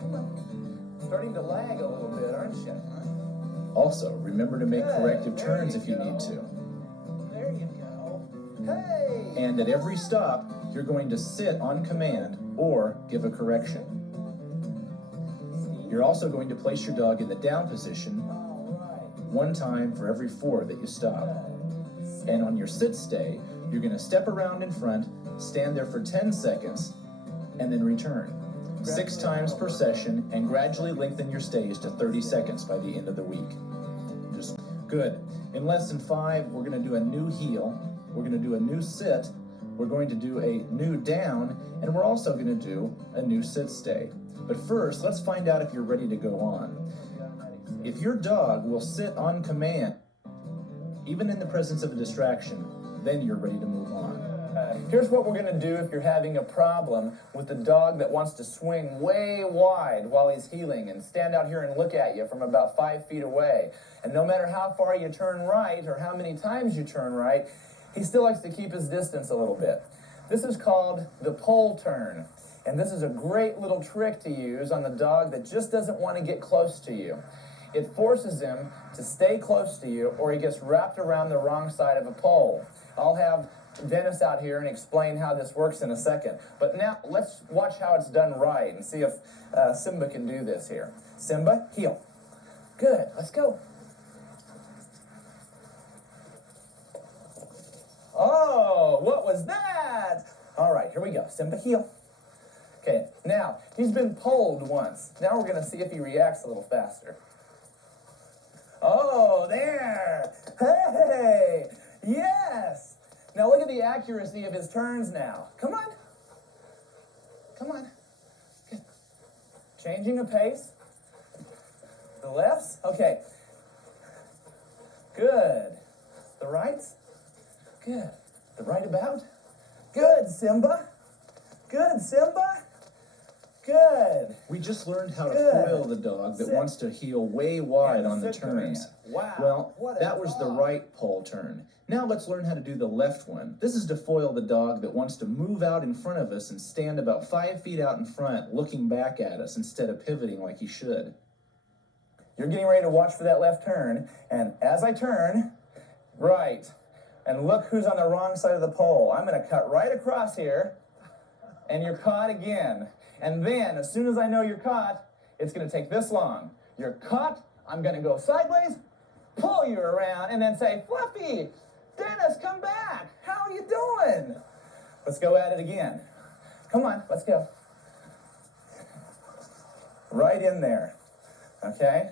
Come on. Starting to lag a little bit, aren't you? Also, remember to make Good. corrective There turns you if you go. need to. There you go. Hey! And at every stop, you're going to sit on command or give a correction. You're also going to place your dog in the down position All right. 1 time for every 4 that you stop. And on your sit stay, you're going to step around in front, stand there for 10 seconds, and then return. 6 times per session, and gradually lengthen your stays to 30 seconds by the end of the week. Just Good. In lesson 5, we're going to do a new heel, we're going to do a new sit, we're going to do a new down, and we're also going to do a new sit stay. But first, let's find out if you're ready to go on. If your dog will sit on command, even in the presence of a distraction, then you're ready to move on. Here's what we're going to do if you're having a problem with the dog that wants to swing way wide while he's heeling and stand out here and look at you from about 5 feet away. And no matter how far you turn right or how many times you turn right, he still likes to keep his distance a little bit. This is called the pole turn. And this is a great little trick to use on the dog that just doesn't want to get close to you. It forces him to stay close to you or he gets wrapped around the wrong side of a pole. I'll have Dennis out here and explain how this works in a second. But now let's watch how it's done right and see if Simba can do this here. Simba, heel. Good, let's go. Oh, what was that? All right, here we go. Simba, heel. Okay, now, he's been polled once. Now we're going to see if he reacts a little faster. Oh, there. Hey, yes. Now look at the accuracy of his turns now. Come on. Come on. Good. Changing the pace. The lefts. Okay. Good. The rights. Good. The right about. Good, Simba. Good, Simba. Good. We just learned how to foil the dog that wants to heel way wide on the turns. Wow. Well, that was the right pole turn. Now let's learn how to do the left one. This is to foil the dog that wants to move out in front of us and stand about 5 feet out in front, looking back at us instead of pivoting like he should. You're getting ready to watch for that left turn, and as I turn, right, and look who's on the wrong side of the pole. I'm going to cut right across here, and you're caught again. And then, as soon as I know you're caught, it's going to take this long. You're caught, I'm going to go sideways, pull you around, and then say, Fluffy, Dennis, come back. How are you doing? Let's go at it again. Come on, let's go. Right in there, okay?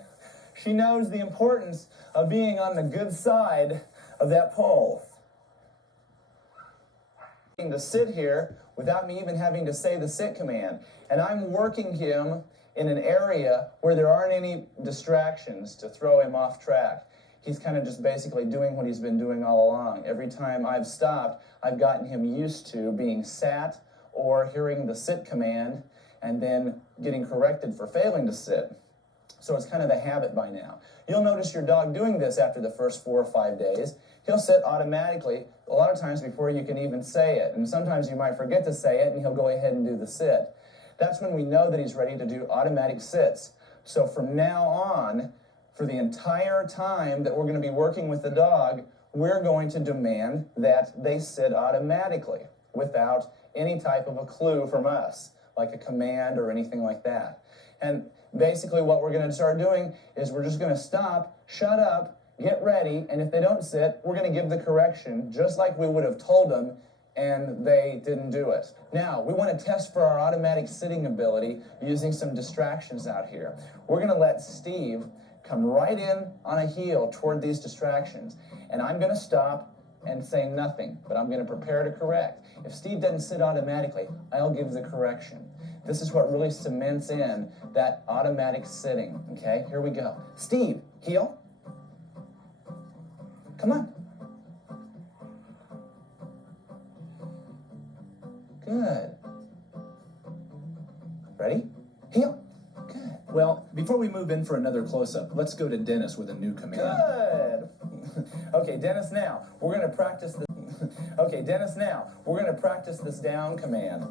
She knows the importance of being on the good side of that pole. To sit here without me even having to say the sit command. And I'm working him in an area where there aren't any distractions to throw him off track. He's kind of just basically doing what he's been doing all along. Every time I've stopped, I've gotten him used to being sat or hearing the sit command and then getting corrected for failing to sit. So it's kind of a habit by now. You'll notice your dog doing this after the first 4 or 5 days. He'll sit automatically a lot of times before you can even say it. And sometimes you might forget to say it and he'll go ahead and do the sit. That's when we know that he's ready to do automatic sits. So from now on, for the entire time that we're going to be working with the dog, we're going to demand that they sit automatically without any type of a clue from us, like a command or anything like that. And basically what we're going to start doing is we're just going to stop, shut up, get ready, and if they don't sit, we're going to give the correction just like we would have told them, and they didn't do it. Now, we want to test for our automatic sitting ability using some distractions out here. We're going to let Steve come right in on a heel toward these distractions, and I'm going to stop and say nothing, but I'm going to prepare to correct. If Steve doesn't sit automatically, I'll give the correction. This is what really cements in that automatic sitting, okay? Here we go. Steve, heel. Come on. Good. Ready? Heel. Good. Well, before we move in for another close-up, let's go to Dennis with a new command. Good. Okay, Dennis, now we're going to practice this. Okay, Dennis, now we're going to practice this down command.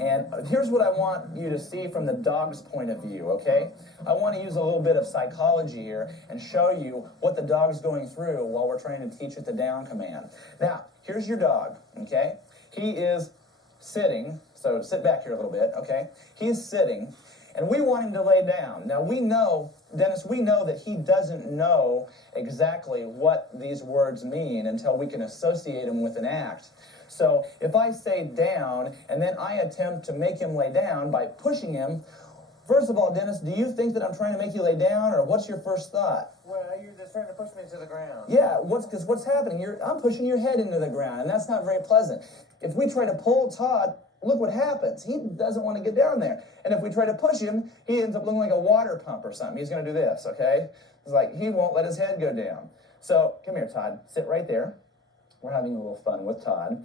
And here's what I want you to see from the dog's point of view, okay? I want to use a little bit of psychology here and show you what the dog's going through while we're trying to teach it the down command. Now, here's your dog, okay? He is sitting, so sit back here a little bit, okay? He's sitting, and we want him to lay down. Now, we know, Dennis, we know that he doesn't know exactly what these words mean until we can associate them with an act. So if I say down, and then I attempt to make him lay down by pushing him, First of all, Dennis, do you think that I'm trying to make you lay down, or what's your first thought? Well, you're just trying to push me to the ground. Yeah, because what's happening? I'm pushing your head into the ground, and that's not very pleasant. If we try to pull Todd, look what happens. He doesn't want to get down there. And if we try to push him, he ends up looking like a water pump or something. He's going to do this, okay? It's like he won't let his head go down. So, come here, Todd. Sit right there. We're having a little fun with Todd.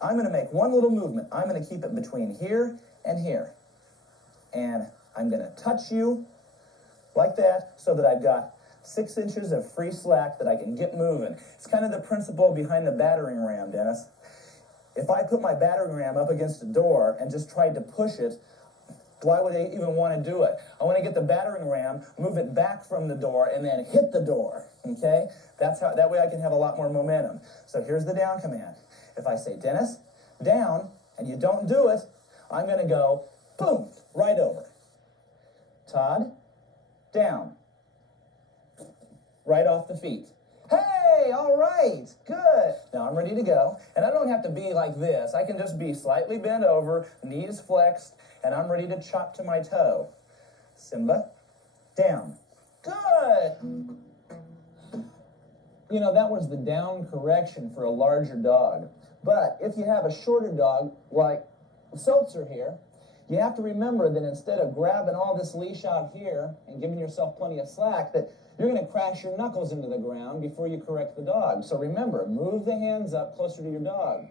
I'm going to make one little movement. I'm going to keep it between here and here. And I'm going to touch you like that so that I've got 6 inches of free slack that I can get moving. It's kind of the principle behind the battering ram, Dennis. If I put my battering ram up against a door and just tried to push it, why would I even want to do it? I want to get the battering ram, move it back from the door, and then hit the door, okay? That way I can have a lot more momentum. So here's the down command. If I say, Dennis, down, and you don't do it, I'm going to go, boom, right over. Todd, down. Right off the feet. Hey, all right, good. Now I'm ready to go, and I don't have to be like this. I can just be slightly bent over, knees flexed, and I'm ready to chop to my toe. Simba, down. Good. You know, that was the down correction for a larger dog. But if you have a shorter dog, like Seltzer here, you have to remember that instead of grabbing all this leash out here and giving yourself plenty of slack, that you're going to crash your knuckles into the ground before you correct the dog. So remember, move the hands up closer to your dog.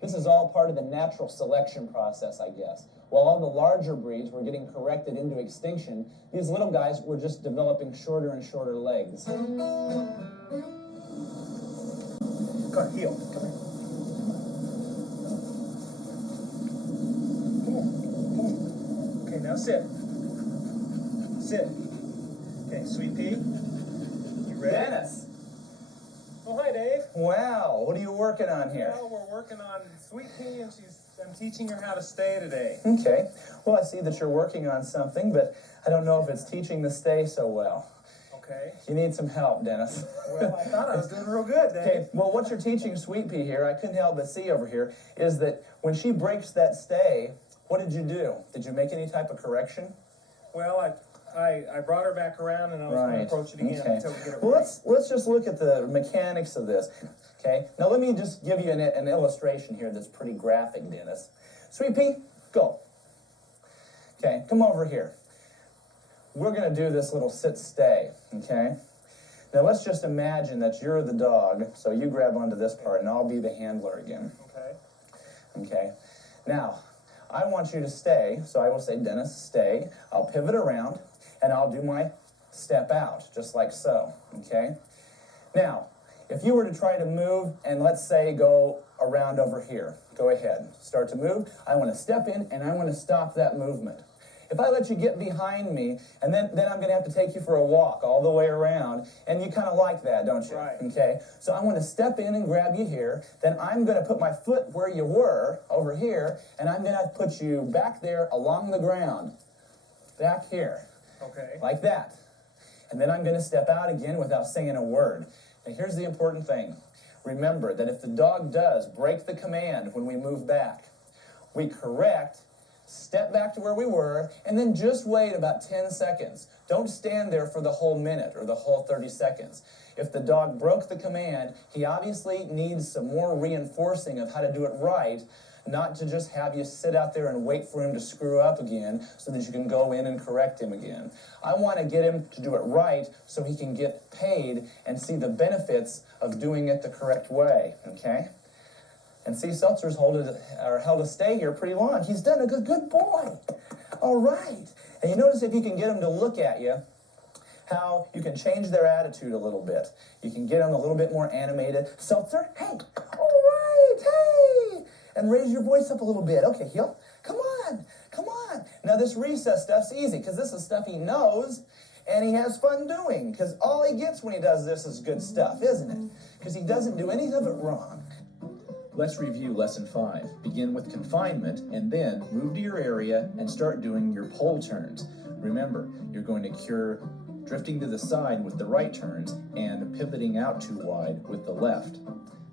This is all part of the natural selection process, I guess. While all the larger breeds were getting corrected into extinction, these little guys were just developing shorter and shorter legs. Come on, heel. Come here. Okay, now sit. Sit. Okay, Sweet Pea. You ready? Dennis! Oh, hi, Dave. Wow, what are you working on here? Well, we're working on Sweet Pea, and I'm teaching her how to stay today. Okay, well, I see that you're working on something, but I don't know if it's teaching to stay so well. Okay. You need some help, Dennis. Well, I thought I was doing real good, Dave. Okay, well, what you're teaching Sweet Pea here, I couldn't help but see over here, is that when she breaks that stay, what did you do? Did you make any type of correction? Well, I brought her back around, and I was going to approach it again until we get it Well, right. let's just look at the mechanics of this. Okay, now let me just give you an illustration here that's pretty graphic, Dennis. Sweet Pea, go. Okay, come over here. We're going to do this little sit-stay, okay? Now let's just imagine that you're the dog, so you grab onto this part, and I'll be the handler again. Okay. Okay, now I want you to stay, so I will say, Dennis, stay. I'll pivot around, and I'll do my step out, just like so, okay? Now, if you were to try to move, and let's say go around over here, go ahead, start to move, I want to step in, and I want to stop that movement. If I let you get behind me, and then I'm going to have to take you for a walk all the way around, and you kind of like that, don't you? Right. Okay, so I want to step in and grab you here, then I'm going to put my foot where you were, over here, and I'm going to put you back there along the ground, back here. Okay. Like that. And then I'm going to step out again without saying a word. Now here's the important thing. Remember that if the dog does break the command when we move back, we correct, step back to where we were, and then just wait about 10 seconds. Don't stand there for the whole minute or the whole 30 seconds. If the dog broke the command, he obviously needs some more reinforcing of how to do it right, not to just have you sit out there and wait for him to screw up again so that you can go in and correct him again. I want to get him to do it right so he can get paid and see the benefits of doing it the correct way, okay? And see, Seltzer's held a stay here pretty long. He's done a good boy. All right. And you notice if you can get him to look at you, how you can change their attitude a little bit. You can get them a little bit more animated. Seltzer, hey, all right, hey. And raise your voice up a little bit. Okay, heel, come on, come on. Now this recess stuff's easy because this is stuff he knows and he has fun doing because all he gets when he does this is good stuff, isn't it? Because he doesn't do any of it wrong. Let's review Lesson 5. Begin with confinement, and then move to your area and start doing your pole turns. Remember, you're going to cure drifting to the side with the right turns and pivoting out too wide with the left.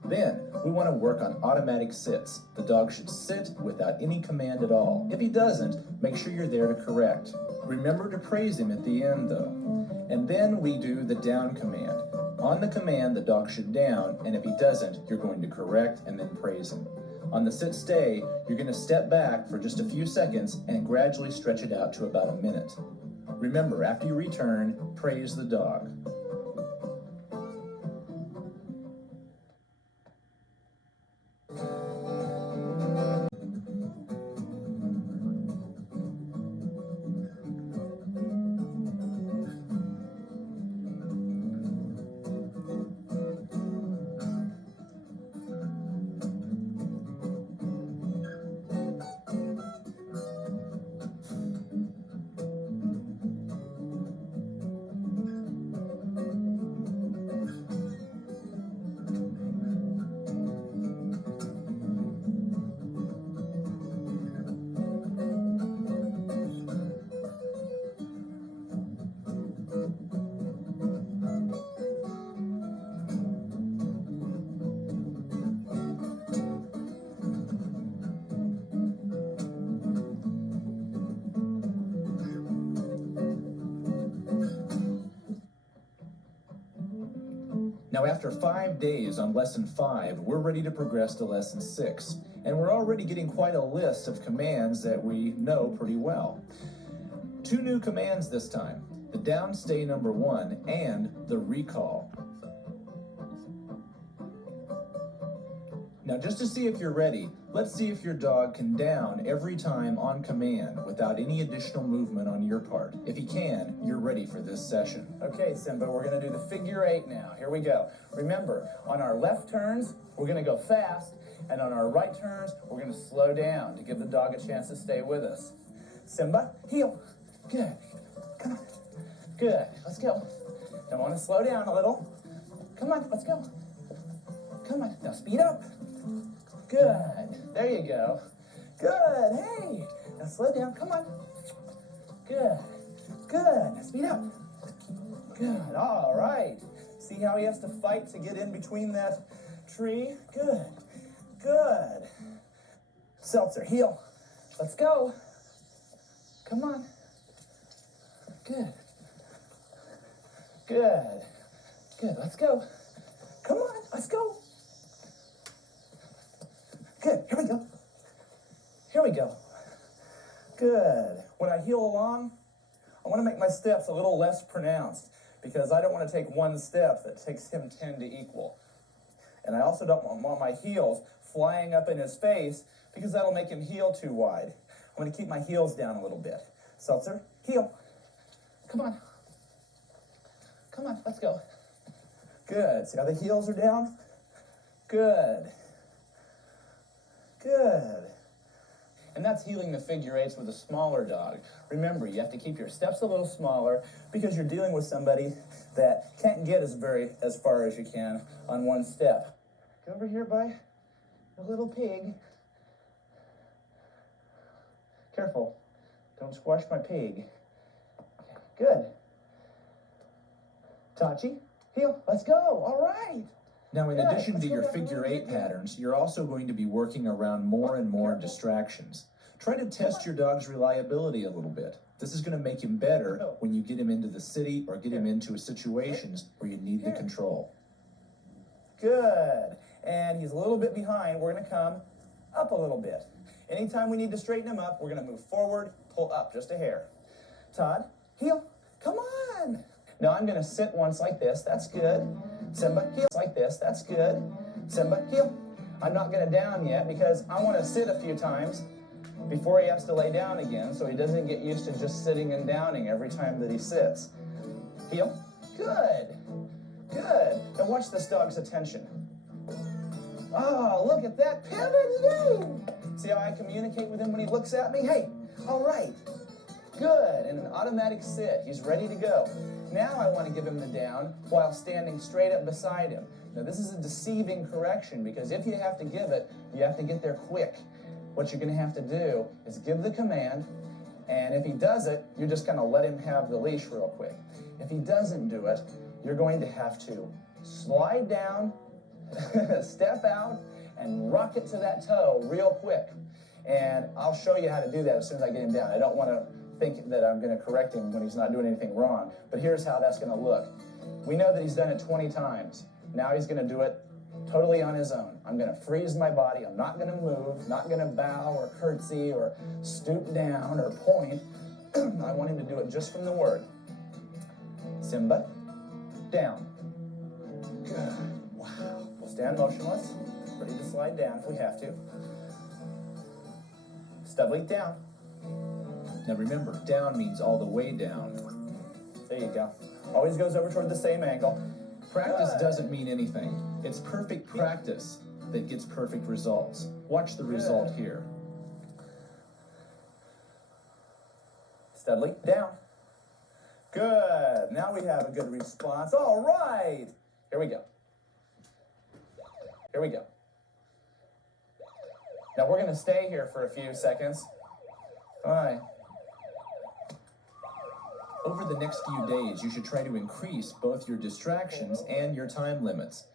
Then, we want to work on automatic sits. The dog should sit without any command at all. If he doesn't, make sure you're there to correct. Remember to praise him at the end though. And then we do the down command. On the command, the dog should down, and if he doesn't, you're going to correct and then praise him. On the sit stay, you're going to step back for just a few seconds and gradually stretch it out to about a minute. Remember, after you return, praise the dog. Now after 5 days on lesson 5, we're ready to progress to lesson 6. And we're already getting quite a list of commands that we know pretty well. 2 new commands this time, the down stay number 1 and the recall. Now just to see if you're ready, let's see if your dog can down every time on command without any additional movement on your part. If he can, you're ready for this session. Okay, Simba, we're going to do the figure 8 now. Here we go. Remember, on our left turns, we're going to go fast, and on our right turns, we're going to slow down to give the dog a chance to stay with us. Simba, heel. Good. Come on. Good. Let's go. Now I want to slow down a little. Come on, let's go. Come on. Now speed up. Good. There you go. Good. Hey. Now slow down. Come on. Good. Good. Now speed up. Good. All right. See how he has to fight to get in between that tree? Good. Good. Seltzer, heel. Let's go. Come on. Good. Good. Good. Let's go. Come on. Let's go. Good. Here we go. Here we go. Good. When I heel along, I want to make my steps a little less pronounced because I don't want to take one step that takes him 10 to equal. And I also don't want my heels flying up in his face because that'll make him heel too wide. I'm going to keep my heels down a little bit. Seltzer, heel. Come on. Come on, let's go. Good. See how the heels are down? Good. Good. And that's healing the figure 8s with a smaller dog. Remember, you have to keep your steps a little smaller because you're dealing with somebody that can't get as far as you can on one step. Go over here by the little pig. Careful. Don't squash my pig. Good. Tachi, heel. Let's go. All right. Now, in addition to your figure 8 patterns, you're also going to be working around more and more distractions. Try to test your dog's reliability a little bit. This is going to make him better when you get him into the city or get him into situations where you need the control. Good. And he's a little bit behind. We're going to come up a little bit. Anytime we need to straighten him up, we're going to move forward, pull up just a hair. Todd, heel. Come on. Now I'm going to sit once like this. That's good. Simba, heel like this. That's good. Simba, heel. I'm not going to down yet because I want to sit a few times before he has to lay down again so he doesn't get used to just sitting and downing every time that he sits. Heel. Good. Good. Now watch this dog's attention. Oh, look at that pivot. Yay! See how I communicate with him when he looks at me? Hey, all right. Good. And an automatic sit. He's ready to go. Now I want to give him the down while standing straight up beside him. Now this is a deceiving correction because if you have to give it, you have to get there quick. What you're going to have to do is give the command, and if he does it, you're just going to let him have the leash real quick. If he doesn't do it, you're going to have to slide down, step out, and rock it to that toe real quick. And I'll show you how to do that as soon as I get him down. I don't want to think that I'm going to correct him when he's not doing anything wrong. But here's how that's going to look. We know that he's done it 20 times. Now he's going to do it totally on his own. I'm going to freeze my body. I'm not going to move, not going to bow or curtsy or stoop down or point. I want him to do it just from the word. Simba, down. Good. Wow. We'll stand motionless, ready to slide down if we have to. Stubbly, down. Now remember, down means all the way down. There you go. Always goes over toward the same angle. Practice doesn't mean anything. It's perfect practice that gets perfect results. Watch the result here. Studley, down. Good. Now we have a good response. All right. Here we go. Here we go. Now we're going to stay here for a few seconds. All right. Over the next few days, you should try to increase both your distractions and your time limits.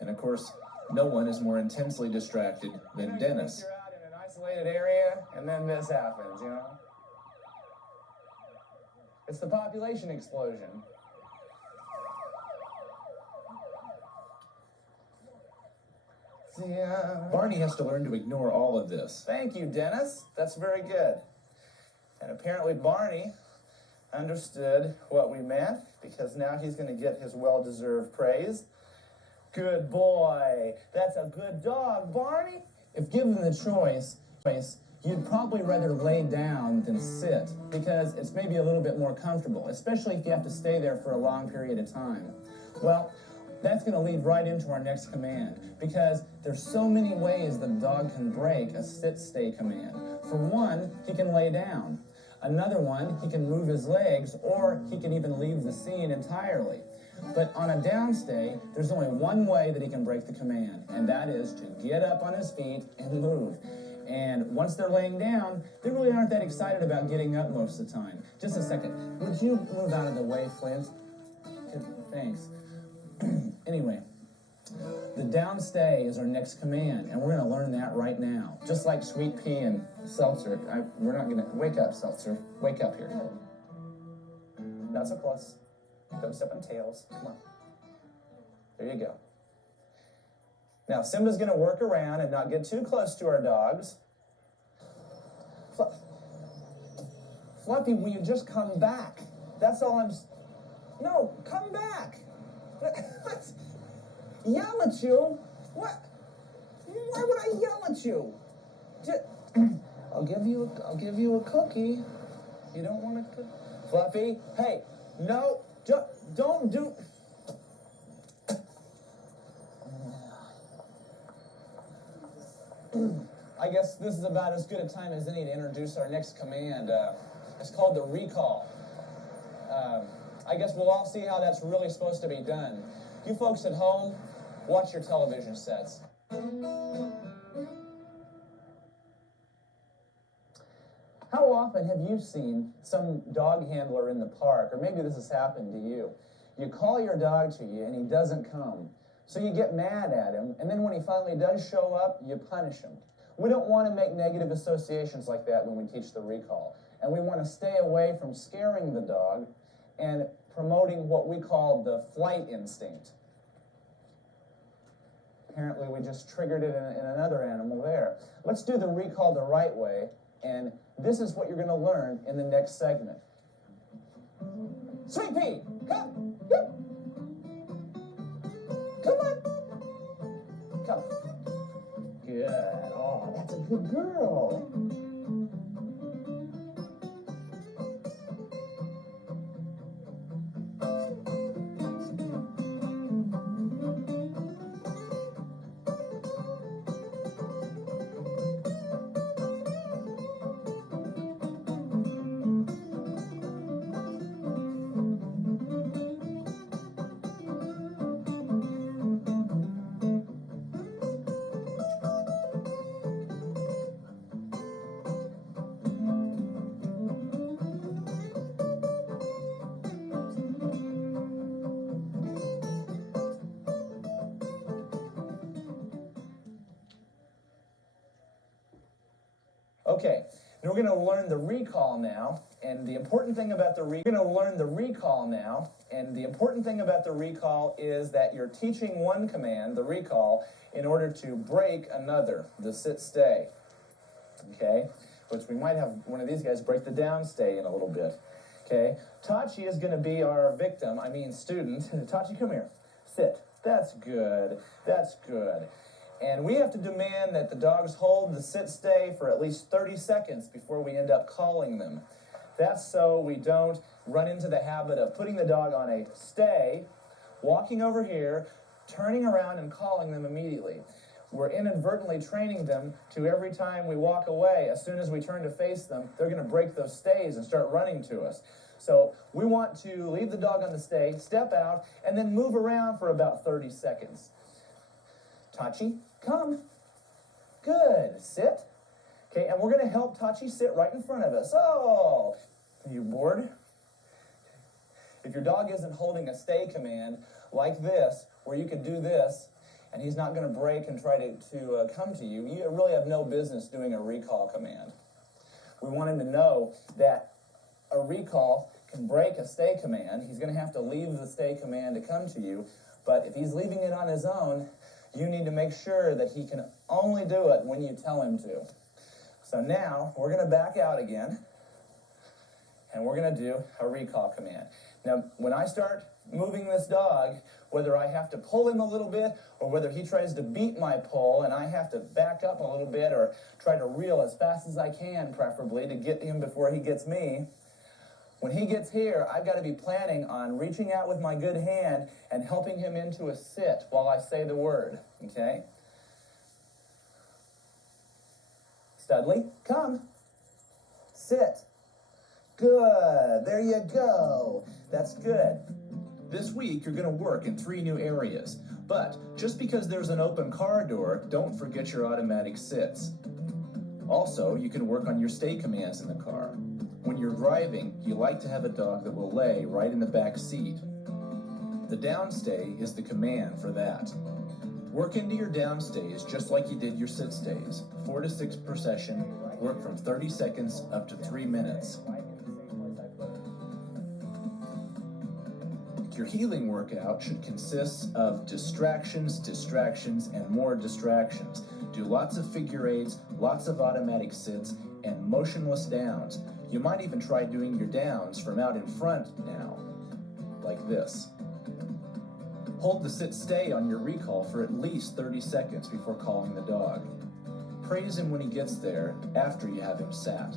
And of course, no one is more intensely distracted than Dennis. You're out in an isolated area, and then this happens, you know? It's the population explosion. Barney has to learn to ignore all of this. Thank you, Dennis. That's very good. And apparently Barney understood what we meant, because now he's going to get his well-deserved praise. Good boy. That's a good dog, Barney. If given the choice, you'd probably rather lay down than sit, because it's maybe a little bit more comfortable, especially if you have to stay there for a long period of time. Well, that's going to lead right into our next command, because there's so many ways that a dog can break a sit-stay command. For one, he can lay down. Another one, he can move his legs, or he can even leave the scene entirely. But on a downstay, there's only one way that he can break the command, and that is to get up on his feet and move. And once they're laying down, they really aren't that excited about getting up most of the time. Just a second. Would you move out of the way, Flint? Thanks. Anyway, the downstay is our next command, and we're going to learn that right now. Just like Sweet Pea and Seltzer, we're not going to... Wake up, Seltzer. Wake up here. Not so close. Don't step on tails. Come on. There you go. Now, Simba's going to work around and not get too close to our dogs. Fluffy, will you just come back? That's all I'm... No, come back. Yell at you? What? Why would I yell at you? I'll give you a cookie. You don't want a cookie? Fluffy, hey, no, don't do... I guess this is about as good a time as any to introduce our next command. It's called the recall. I guess we'll all see how that's really supposed to be done. You folks at home, watch your television sets. How often have you seen some dog handler in the park, or maybe this has happened to you? You call your dog to you and he doesn't come. So you get mad at him, and then when he finally does show up, you punish him. We don't want to make negative associations like that when we teach the recall. And we want to stay away from scaring the dog and promoting what we call the flight instinct. Apparently we just triggered it in another animal there. Let's do the recall the right way, and this is what you're going to learn in the next segment. Sweet Pea, come! Yep. Come on! Come. Good. Oh, that's a good girl. Okay, and we're going to learn the recall now. And the important thing about we're going to learn the recall now. And the important thing about the recall is that you're teaching one command, the recall, in order to break another, the sit stay. Okay? Which we might have one of these guys break the down stay in a little bit. Okay? Tachi is going to be our victim, student. Tachi, come here. Sit. That's good. That's good. And we have to demand that the dogs hold the sit stay for at least 30 seconds before we end up calling them. That's so we don't run into the habit of putting the dog on a stay, walking over here, turning around and calling them immediately. We're inadvertently training them to every time we walk away, as soon as we turn to face them, they're going to break those stays and start running to us. So we want to leave the dog on the stay, step out, and then move around for about 30 seconds. Tachi, come. Good. Sit. Okay, and we're going to help Tachi sit right in front of us. Oh, are you bored? If your dog isn't holding a stay command like this, where you can do this, and he's not going to break and try to come to you, you really have no business doing a recall command. We want him to know that a recall can break a stay command. He's going to have to leave the stay command to come to you, but if he's leaving it on his own, you need to make sure that he can only do it when you tell him to. So now, we're going to back out again, and we're going to do a recall command. Now, when I start moving this dog, whether I have to pull him a little bit, or whether he tries to beat my pull, and I have to back up a little bit, or try to reel as fast as I can, preferably, to get him before he gets me, when he gets here, I've got to be planning on reaching out with my good hand and helping him into a sit while I say the word, okay? Studley, come. Sit. Good. There you go. That's good. This week, you're going to work in 3 new areas. But just because there's an open car door, don't forget your automatic sits. Also, you can work on your stay commands in the car. When you're driving, you like to have a dog that will lay right in the back seat. The downstay is the command for that. Work into your downstays just like you did your sit stays. 4 to 6 per session. Work from 30 seconds up to 3 minutes. Your healing workout should consist of distractions, and more distractions. Do lots of figure eights, lots of automatic sits, and motionless downs. You might even try doing your downs from out in front now, like this. Hold the sit-stay on your recall for at least 30 seconds before calling the dog. Praise him when he gets there, after you have him sat.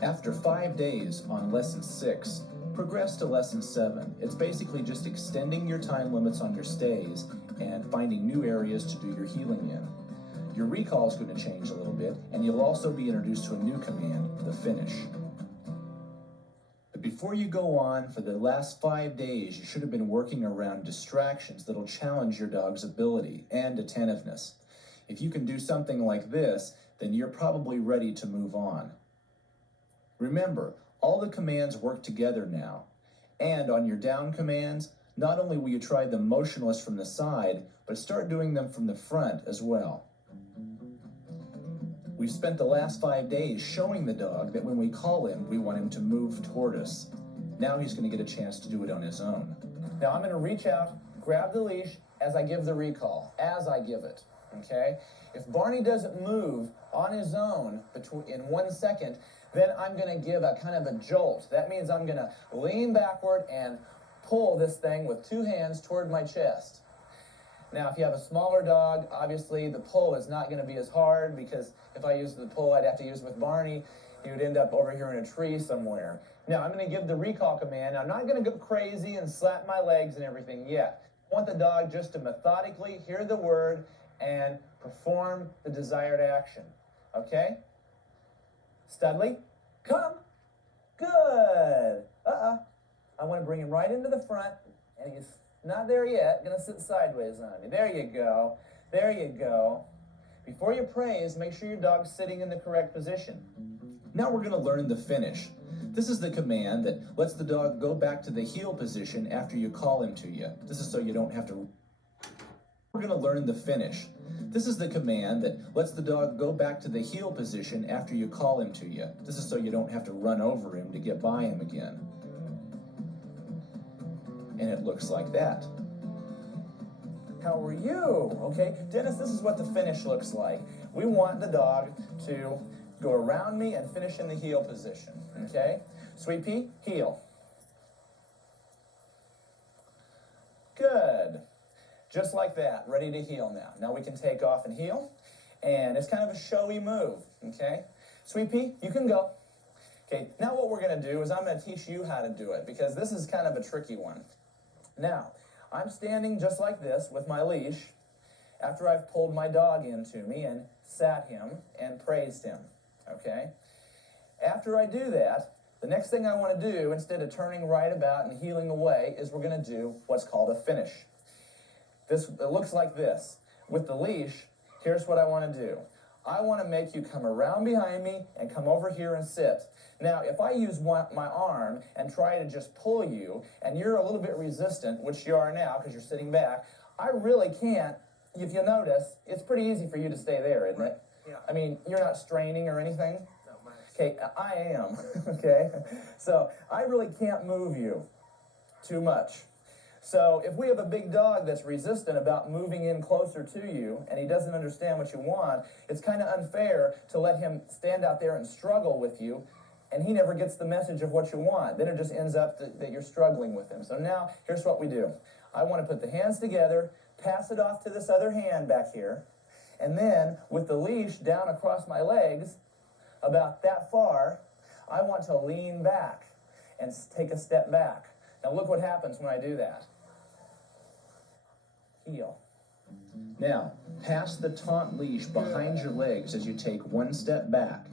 After 5 days on lesson 6, progress to lesson 7. It's basically just extending your time limits on your stays and finding new areas to do your healing in. Your recall is going to change a little bit, and you'll also be introduced to a new command, the finish. But before you go on, for the last 5 days, you should have been working around distractions that'll challenge your dog's ability and attentiveness. If you can do something like this, then you're probably ready to move on. Remember, all the commands work together now. And on your down commands, not only will you try them motionless from the side, but start doing them from the front as well. We've spent the last 5 days showing the dog that when we call him, we want him to move toward us. Now he's going to get a chance to do it on his own. Now I'm going to reach out, grab the leash as I give the recall, as I give it, okay? If Barney doesn't move on his own in 1 second, then I'm going to give a kind of a jolt. That means I'm going to lean backward and pull this thing with 2 hands toward my chest. Now, if you have a smaller dog, obviously the pull is not going to be as hard, because if I use the pull I'd have to use with Barney, he would end up over here in a tree somewhere. Now, I'm going to give the recall command. I'm not going to go crazy and slap my legs and everything yet. I want the dog just to methodically hear the word and perform the desired action. Okay? Studley, come. Good. I want to bring him right into the front, and he's not there yet. Gonna sit sideways on me. There you go. There you go. Before you praise, make sure your dog's sitting in the correct position. Now we're going to learn the finish. This is the command that lets the dog go back to the heel position after you call him to you. This is so you don't have to We're going to learn the finish. This is the command that lets the dog go back to the heel position after you call him to you. This is so you don't have to run over him to get by him again. And it looks like that. How are you? Okay, Dennis, this is what the finish looks like. We want the dog to go around me and finish in the heel position, okay? Sweet Pea, heel. Good. Just like that, ready to heel now. Now we can take off and heel, and it's kind of a showy move, okay? Sweet Pea, you can go. Okay, now what we're gonna do is I'm gonna teach you how to do it, because this is kind of a tricky one. Now, I'm standing just like this with my leash after I've pulled my dog into me and sat him and praised him, okay? After I do that, the next thing I want to do, instead of turning right about and heeling away, is we're going to do what's called a finish. It looks like this. With the leash, here's what I want to do. I want to make you come around behind me and come over here and sit. Now, if I use my arm and try to just pull you, and you're a little bit resistant, which you are now because you're sitting back, I really can't. If you notice, it's pretty easy for you to stay there, isn't it? Yeah. I mean, you're not straining or anything? No, mine. Okay, I am, okay? So I really can't move you too much. So if we have a big dog that's resistant about moving in closer to you and he doesn't understand what you want, it's kind of unfair to let him stand out there and struggle with you and he never gets the message of what you want. Then it just ends up that you're struggling with him. So now, here's what we do. I want to put the hands together, pass it off to this other hand back here, and then with the leash down across my legs, about that far, I want to lean back and take a step back. Now look what happens when I do that. Heel. Now, pass the taunt leash behind your legs as you take one step back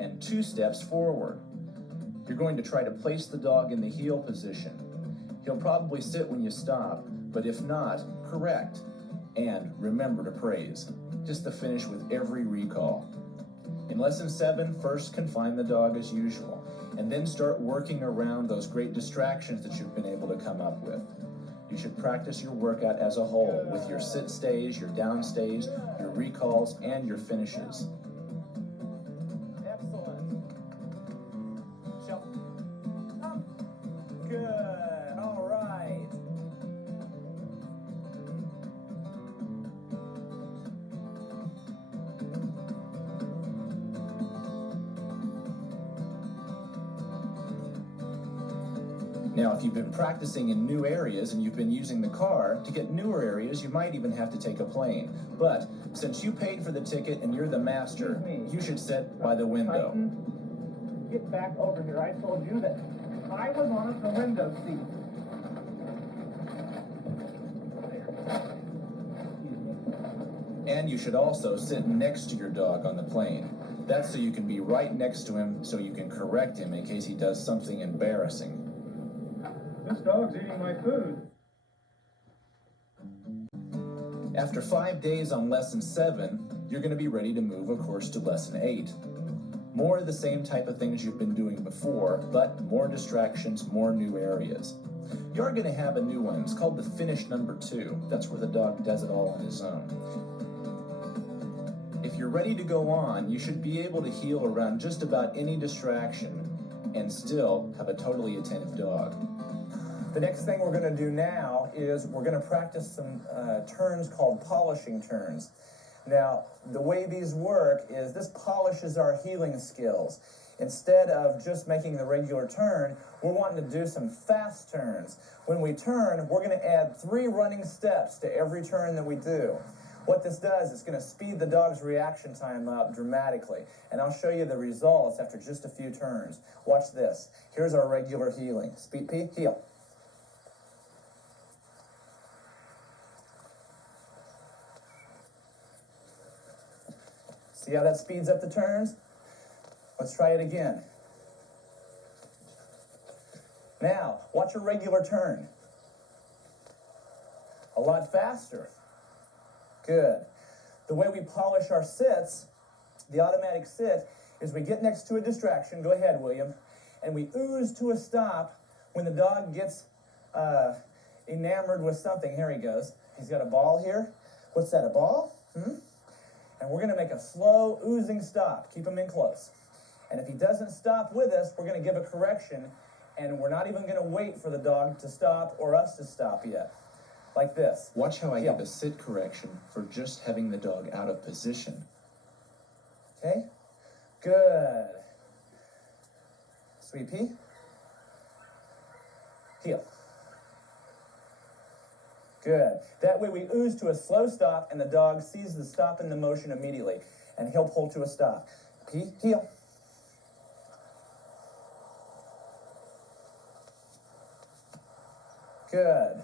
and 2 steps forward. You're going to try to place the dog in the heel position. He'll probably sit when you stop, but if not, correct. And remember to praise. Just the finish with every recall. In Lesson 7, first confine the dog as usual, and then start working around those great distractions that you've been able to come up with. You should practice your workout as a whole with your sit stays, your down stays, your recalls, and your finishes. Excellent. Jump. Up. Good. All right. Now, if you've been practicing in new areas and you've been using the car, to get newer areas, you might even have to take a plane. But since you paid for the ticket and you're the master, you should sit by the window. Titan, get back over here. I told you that I was on the window seat. And you should also sit next to your dog on the plane. That's so you can be right next to him so you can correct him in case he does something embarrassing. This dog's eating my food. After 5 days on Lesson 7, you're going to be ready to move, of course, to Lesson 8. More of the same type of things you've been doing before, but more distractions, more new areas. You're going to have a new one. It's called the finish number 2. That's where the dog does it all on his own. If you're ready to go on, you should be able to heel around just about any distraction and still have a totally attentive dog. The next thing we're going to do now is we're going to practice some turns called polishing turns. Now, the way these work is this polishes our healing skills. Instead of just making the regular turn, we're wanting to do some fast turns. When we turn, we're going to add 3 running steps to every turn that we do. What this does, it's going to speed the dog's reaction time up dramatically. And I'll show you the results after just a few turns. Watch this. Here's our regular healing. Speed P, heel. See how that speeds up the turns? Let's try it again. Now, watch a regular turn. A lot faster. Good. The way we polish our sits, the automatic sit, is we get next to a distraction. Go ahead, William. And we ooze to a stop when the dog gets enamored with something. Here he goes. He's got a ball here. What's that, a ball? And we're gonna make a slow, oozing stop. Keep him in close. And if he doesn't stop with us, we're gonna give a correction, and we're not even gonna wait for the dog to stop or us to stop yet. Like this. Watch how I give a sit correction for just having the dog out of position. Okay? Good. Sweet pea. Heel. Good. That way we ooze to a slow stop, and the dog sees the stop in the motion immediately, and he'll pull to a stop. Pea, heel. Good.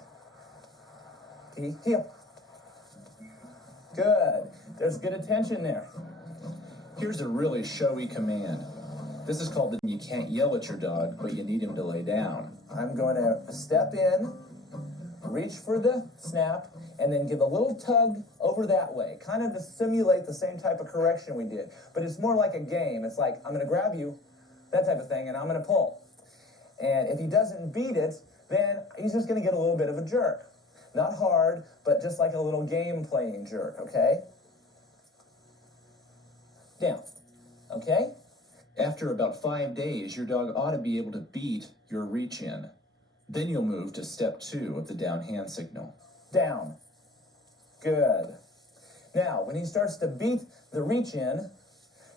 Pea, heel. Good. There's good attention there. Here's a really showy command. This is called the you can't yell at your dog, but you need him to lay down. I'm going to step in, reach for the snap, and then give a little tug over that way, kind of to simulate the same type of correction we did. But it's more like a game. It's like, I'm going to grab you, that type of thing, and I'm going to pull. And if he doesn't beat it, then he's just going to get a little bit of a jerk. Not hard, but just like a little game-playing jerk, okay? Down, okay? After about 5 days, your dog ought to be able to beat your reach in. Then you'll move to step 2 of the down hand signal. Down. Good. Now, when he starts to beat the reach in,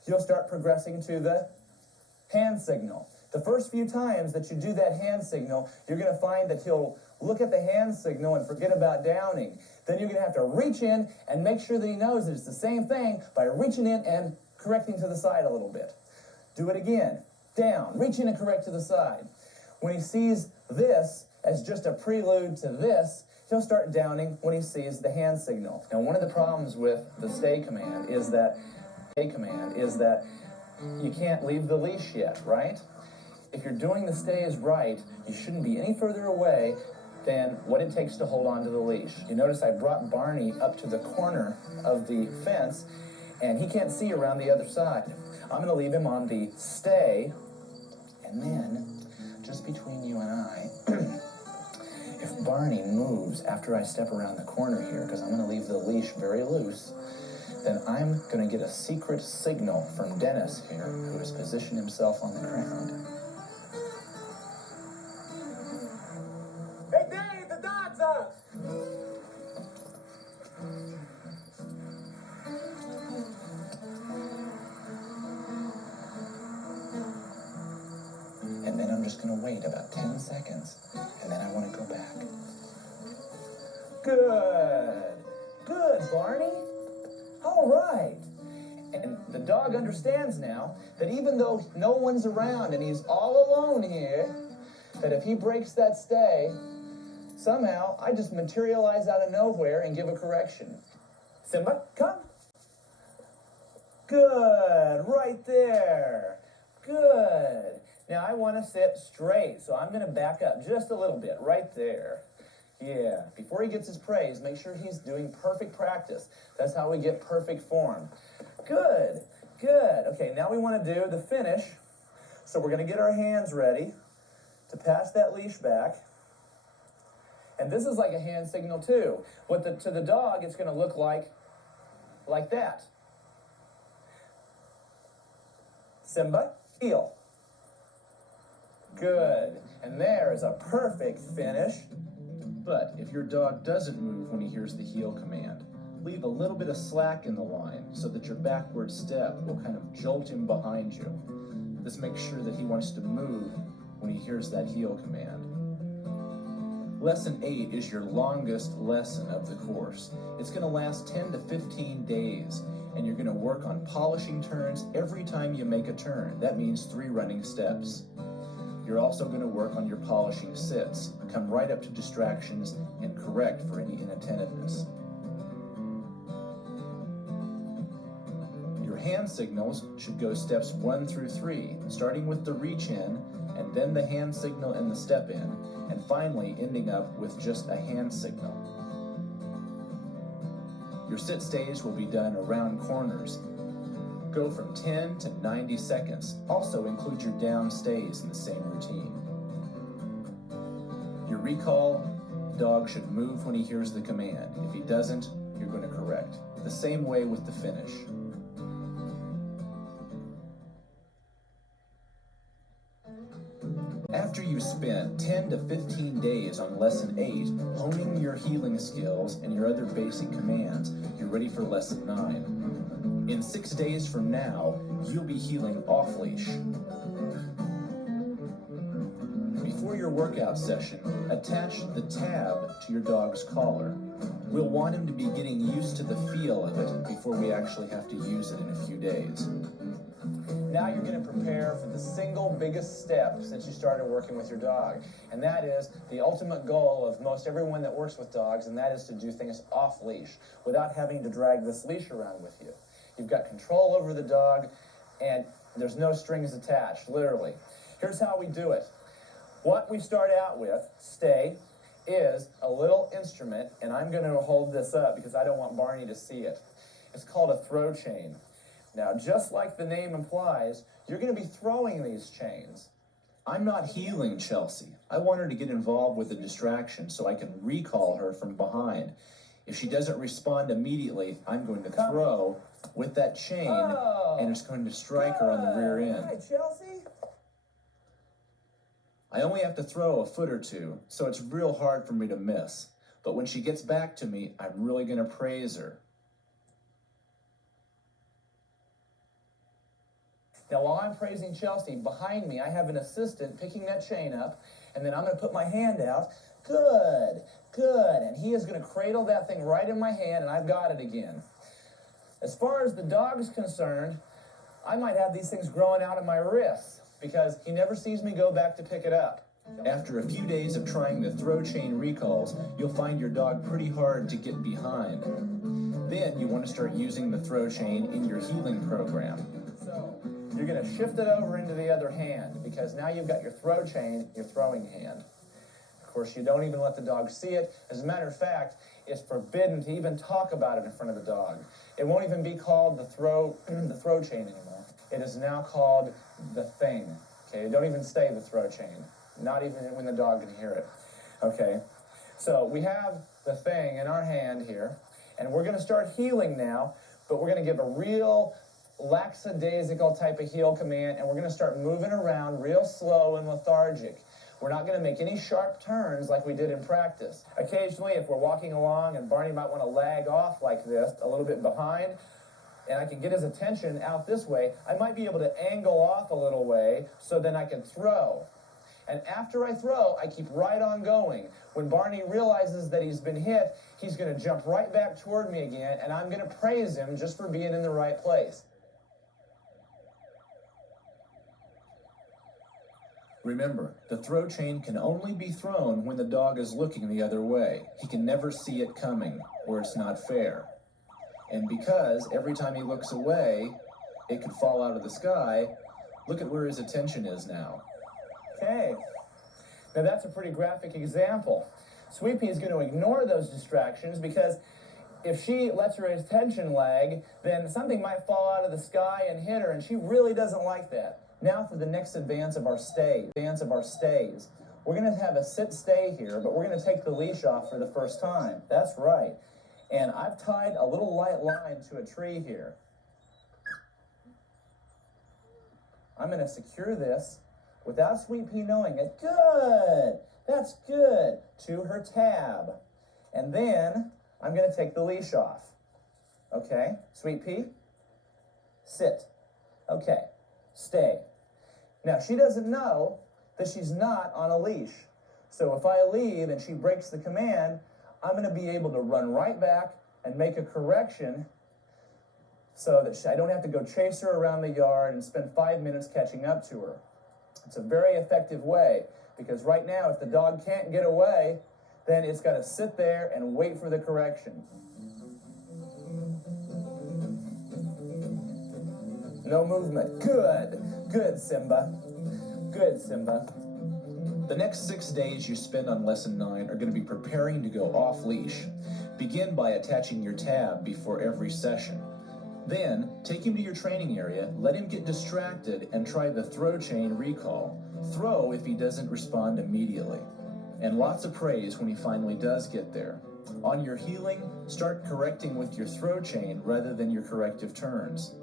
you'll start progressing to the hand signal. The first few times that you do that hand signal, you're going to find that he'll look at the hand signal and forget about downing. Then you're going to have to reach in and make sure that he knows that it's the same thing by reaching in and correcting to the side a little bit. Do it again. Down. Reach in and correct to the side. When he sees this as just a prelude to this, he'll start downing when he sees the hand signal. Now, one of the problems with the stay command is that you can't leave the leash yet, right? If you're doing the stays right, you shouldn't be any further away than what it takes to hold on to the leash. You notice I brought Barney up to the corner of the fence, and he can't see around the other side. I'm going to leave him on the stay, and then, just between you and I, if Barney moves after I step around the corner here, because I'm going to leave the leash very loose, then I'm going to get a secret signal from Dennis here, who has positioned himself on the ground. Hey, Dave, the dog's up! And then I'm just going to wait about 10 seconds, and then I want to go back. Good. Good, Barney. All right. And the dog understands now that even though no one's around and he's all alone here, that if he breaks that stay, somehow I just materialize out of nowhere and give a correction. Simba, come. Good. Right there. Good. Now I want to sit straight, so I'm going to back up just a little bit, right there. Yeah, before he gets his praise, make sure he's doing perfect practice. That's how we get perfect form. Good, good. Okay, now we want to do the finish. So we're going to get our hands ready to pass that leash back. And this is like a hand signal too. To the dog, it's going to look like that. Simba, heel. Good. And there is a perfect finish. But if your dog doesn't move when he hears the heel command, leave a little bit of slack in the line so that your backward step will kind of jolt him behind you. This makes sure that he wants to move when he hears that heel command. Lesson 8 is your longest lesson of the course. It's going to last 10 to 15 days, and you're going to work on polishing turns every time you make a turn. That means 3 running steps. You're also going to work on your polishing sits. Come right up to distractions and correct for any inattentiveness. Your hand signals should go steps 1 through 3, starting with the reach in, and then the hand signal and the step in, and finally ending up with just a hand signal. Your sit stays will be done around corners. Go from 10 to 90 seconds. Also include your down stays in the same routine. Your recall, the dog should move when he hears the command. If he doesn't, you're going to correct. The same way with the finish. After you've spent 10 to 15 days on Lesson 8, honing your heeling skills and your other basic commands, you're ready for Lesson 9. In 6 days from now, you'll be heeling off-leash. Before your workout session, attach the tab to your dog's collar. We'll want him to be getting used to the feel of it before we actually have to use it in a few days. Now you're going to prepare for the single biggest step since you started working with your dog. And that is the ultimate goal of most everyone that works with dogs, and that is to do things off-leash without having to drag this leash around with you. You've got control over the dog, and there's no strings attached, literally. Here's how we do it. What we start out with, stay, is a little instrument, and I'm going to hold this up because I don't want Barney to see it. It's called a throw chain. Now, just like the name implies, you're going to be throwing these chains. I'm not heeling Chelsea. I want her to get involved with the distraction so I can recall her from behind. If she doesn't respond immediately, I'm going to throw with that chain, and it's going to strike her on the rear end. Hi, Chelsea. I only have to throw a foot or two, so it's real hard for me to miss. But when she gets back to me, I'm really going to praise her. Now, while I'm praising Chelsea, behind me, I have an assistant picking that chain up, and then I'm going to put my hand out. Good, good. And he is going to cradle that thing right in my hand, and I've got it again. As far as the dog's concerned, I might have these things growing out of my wrists because he never sees me go back to pick it up. After a few days of trying the throw chain recalls, you'll find your dog pretty hard to get behind. Then you want to start using the throw chain in your heeling program. You're going to shift it over into the other hand because now you've got your throw chain, your throwing hand. Of course, you don't even let the dog see it. As a matter of fact, it's forbidden to even talk about it in front of the dog. It won't even be called the throw chain anymore. It is now called the thing. Okay, don't even say the throw chain, not even when the dog can hear it. Okay, so we have the thing in our hand here, and we're going to start heeling now, but we're going to give a real lackadaisical type of heel command, and we're going to start moving around real slow and lethargic. We're not going to make any sharp turns like we did in practice. Occasionally, if we're walking along and Barney might want to lag off like this, a little bit behind, and I can get his attention out this way, I might be able to angle off a little way so then I can throw. And after I throw, I keep right on going. When Barney realizes that he's been hit, he's going to jump right back toward me again, and I'm going to praise him just for being in the right place. Remember, the throw chain can only be thrown when the dog is looking the other way. He can never see it coming, or it's not fair. And because every time he looks away, it could fall out of the sky, look at where his attention is now. Okay. Now that's a pretty graphic example. Sweet Pea is going to ignore those distractions because if she lets her attention lag, then something might fall out of the sky and hit her, and she really doesn't like that. Now for the next advance of our stays. We're going to have a sit-stay here, but we're going to take the leash off for the first time. That's right. And I've tied a little light line to a tree here. I'm going to secure this without Sweet Pea knowing it. Good. That's good. To her tab. And then I'm going to take the leash off. Okay. Sweet Pea, sit. Okay. Stay. Now, she doesn't know that she's not on a leash. So if I leave and she breaks the command, I'm going to be able to run right back and make a correction so that I don't have to go chase her around the yard and spend 5 minutes catching up to her. It's a very effective way because right now, if the dog can't get away, then it's got to sit there and wait for the correction. No movement. Good. Good, Simba. Good, Simba. The next 6 days you spend on Lesson 9 are going to be preparing to go off-leash. Begin by attaching your tab before every session. Then, take him to your training area, let him get distracted, and try the throw chain recall. Throw if he doesn't respond immediately. And lots of praise when he finally does get there. On your heeling, start correcting with your throw chain rather than your corrective turns.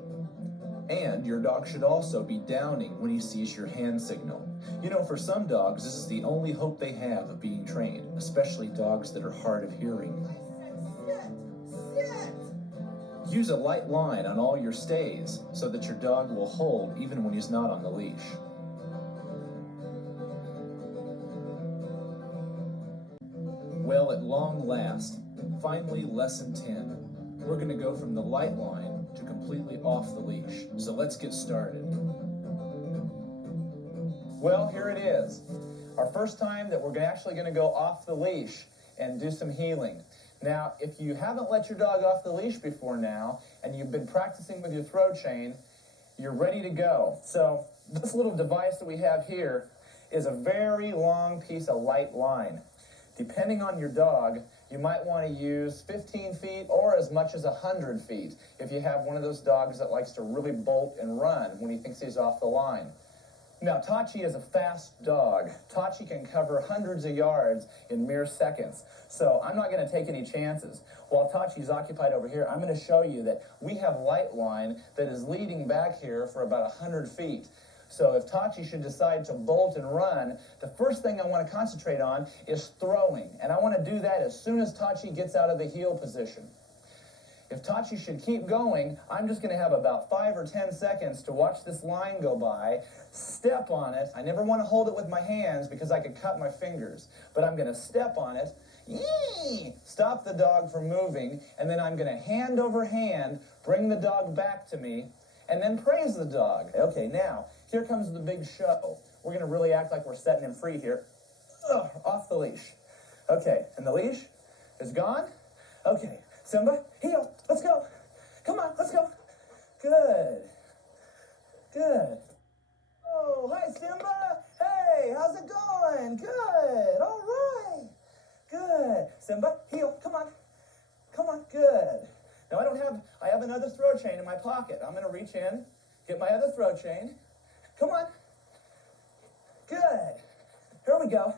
And your dog should also be downing when he sees your hand signal. You know, for some dogs, this is the only hope they have of being trained, especially dogs that are hard of hearing. Use a light line on all your stays so that your dog will hold even when he's not on the leash. Well, at long last, finally lesson 10. We're going to go from the light line to completely off the leash. So let's get started. Well, here it is. Our first time that we're actually going to go off the leash and do some heeling. Now, if you haven't let your dog off the leash before now, and you've been practicing with your throw chain, you're ready to go. So this little device that we have here is a very long piece of light line. Depending on your dog, you might want to use 15 feet or as much as 100 feet if you have one of those dogs that likes to really bolt and run when he thinks he's off the line. Now, Tachi is a fast dog. Tachi can cover hundreds of yards in mere seconds. So I'm not going to take any chances. While Tachi's occupied over here, I'm going to show you that we have light line that is leading back here for about 100 feet. So if Tachi should decide to bolt and run, the first thing I want to concentrate on is throwing. And I want to do that as soon as Tachi gets out of the heel position. If Tachi should keep going, I'm just going to have about 5 or 10 seconds to watch this line go by, step on it. I never want to hold it with my hands because I could cut my fingers. But I'm going to step on it, stop the dog from moving, and then I'm going to hand over hand bring the dog back to me, and then praise the dog. Okay, now, here comes the big show. We're going to really act like we're setting him free here. Off the leash. Okay, and the leash is gone. Okay, Simba, heel, let's go. Come on, let's go. Good. Good. Oh, hi, Simba. Hey, how's it going? Good. All right. Good. Simba, heel, come on. Come on, good. Now, I have another throw chain in my pocket. I'm going to reach in, get my other throw chain. Come on. Good. Here we go.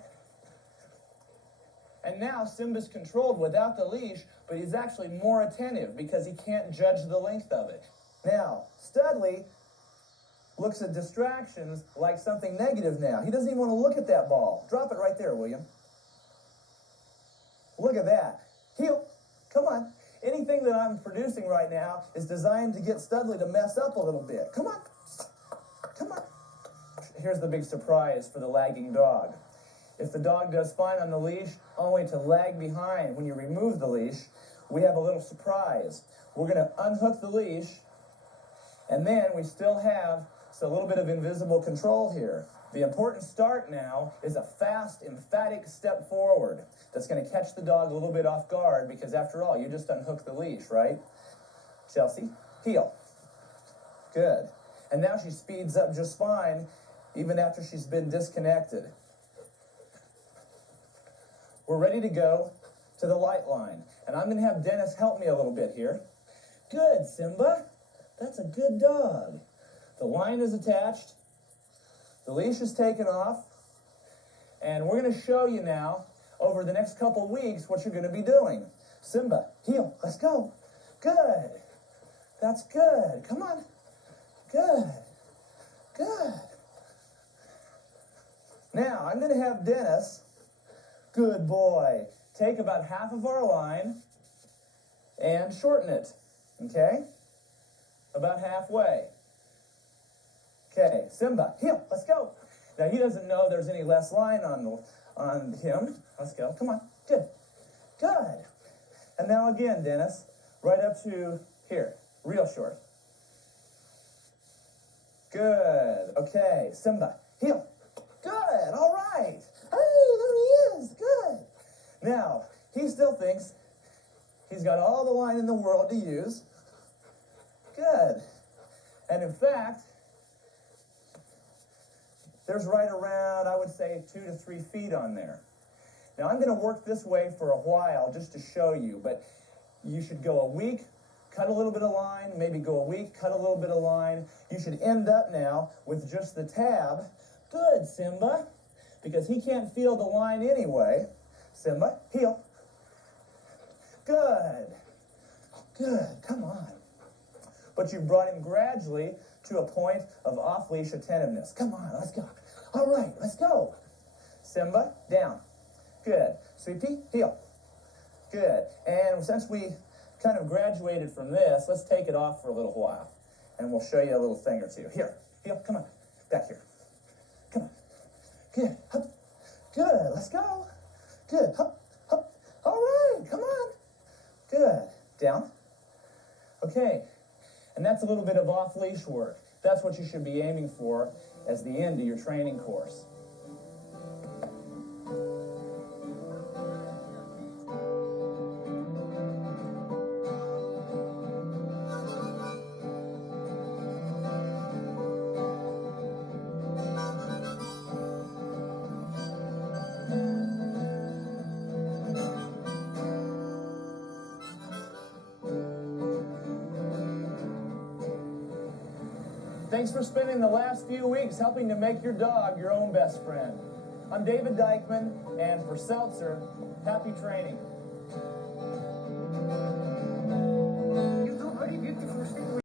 And now Simba's controlled without the leash, but he's actually more attentive because he can't judge the length of it. Now, Studley looks at distractions like something negative now. He doesn't even want to look at that ball. Drop it right there, William. Look at that. Heel. Come on. Anything that I'm producing right now is designed to get Studley to mess up a little bit. Come on. Come on. Here's the big surprise for the lagging dog. If the dog does fine on the leash, only to lag behind when you remove the leash, we have a little surprise. We're going to unhook the leash, and then we still have a little bit of invisible control here. The important start now is a fast, emphatic step forward that's going to catch the dog a little bit off guard because, after all, you just unhooked the leash, right? Chelsea, heel. Good. And now she speeds up just fine, even after she's been disconnected. We're ready to go to the light line. And I'm going to have Dennis help me a little bit here. Good, Simba. That's a good dog. The line is attached. The leash is taken off. And we're going to show you now, over the next couple weeks, what you're going to be doing. Simba, heel, let's go. Good. That's good. Come on. Good. Good. Now, I'm going to have Dennis, good boy, take about half of our line and shorten it, okay? About halfway. Okay, Simba, heel, let's go. Now, he doesn't know there's any less line on him. Let's go, come on, good, good. And now again, Dennis, right up to here, real short. Good, okay, Simba, heel, good, all right. Hey, there he is, good. Now, he still thinks he's got all the line in the world to use. Good. And in fact, there's right around, I would say, 2 to 3 feet on there. Now, I'm going to work this way for a while just to show you, but you should go a week, cut a little bit of line, maybe go a week, cut a little bit of line. You should end up now with just the tab. Good, Simba, because he can't feel the line anyway. Simba, heel. Good. Good. Come on. But you brought him gradually to a point of off-leash attentiveness. Come on, let's go. All right, let's go. Simba, down. Good. Sweet Pea, heel. Good. And since we kind of graduated from this, let's take it off for a little while. And we'll show you a little thing or two. Here, heel, come on. Back here. Come on. Good. Hup. Good. Let's go. Good. Hup. Hup. All right. Come on. Good. Down. Okay. And that's a little bit of off-leash work. That's what you should be aiming for as the end of your training course. Thanks for spending the last few weeks helping to make your dog your own best friend. I'm David Dikeman, and for Seltzer, happy training.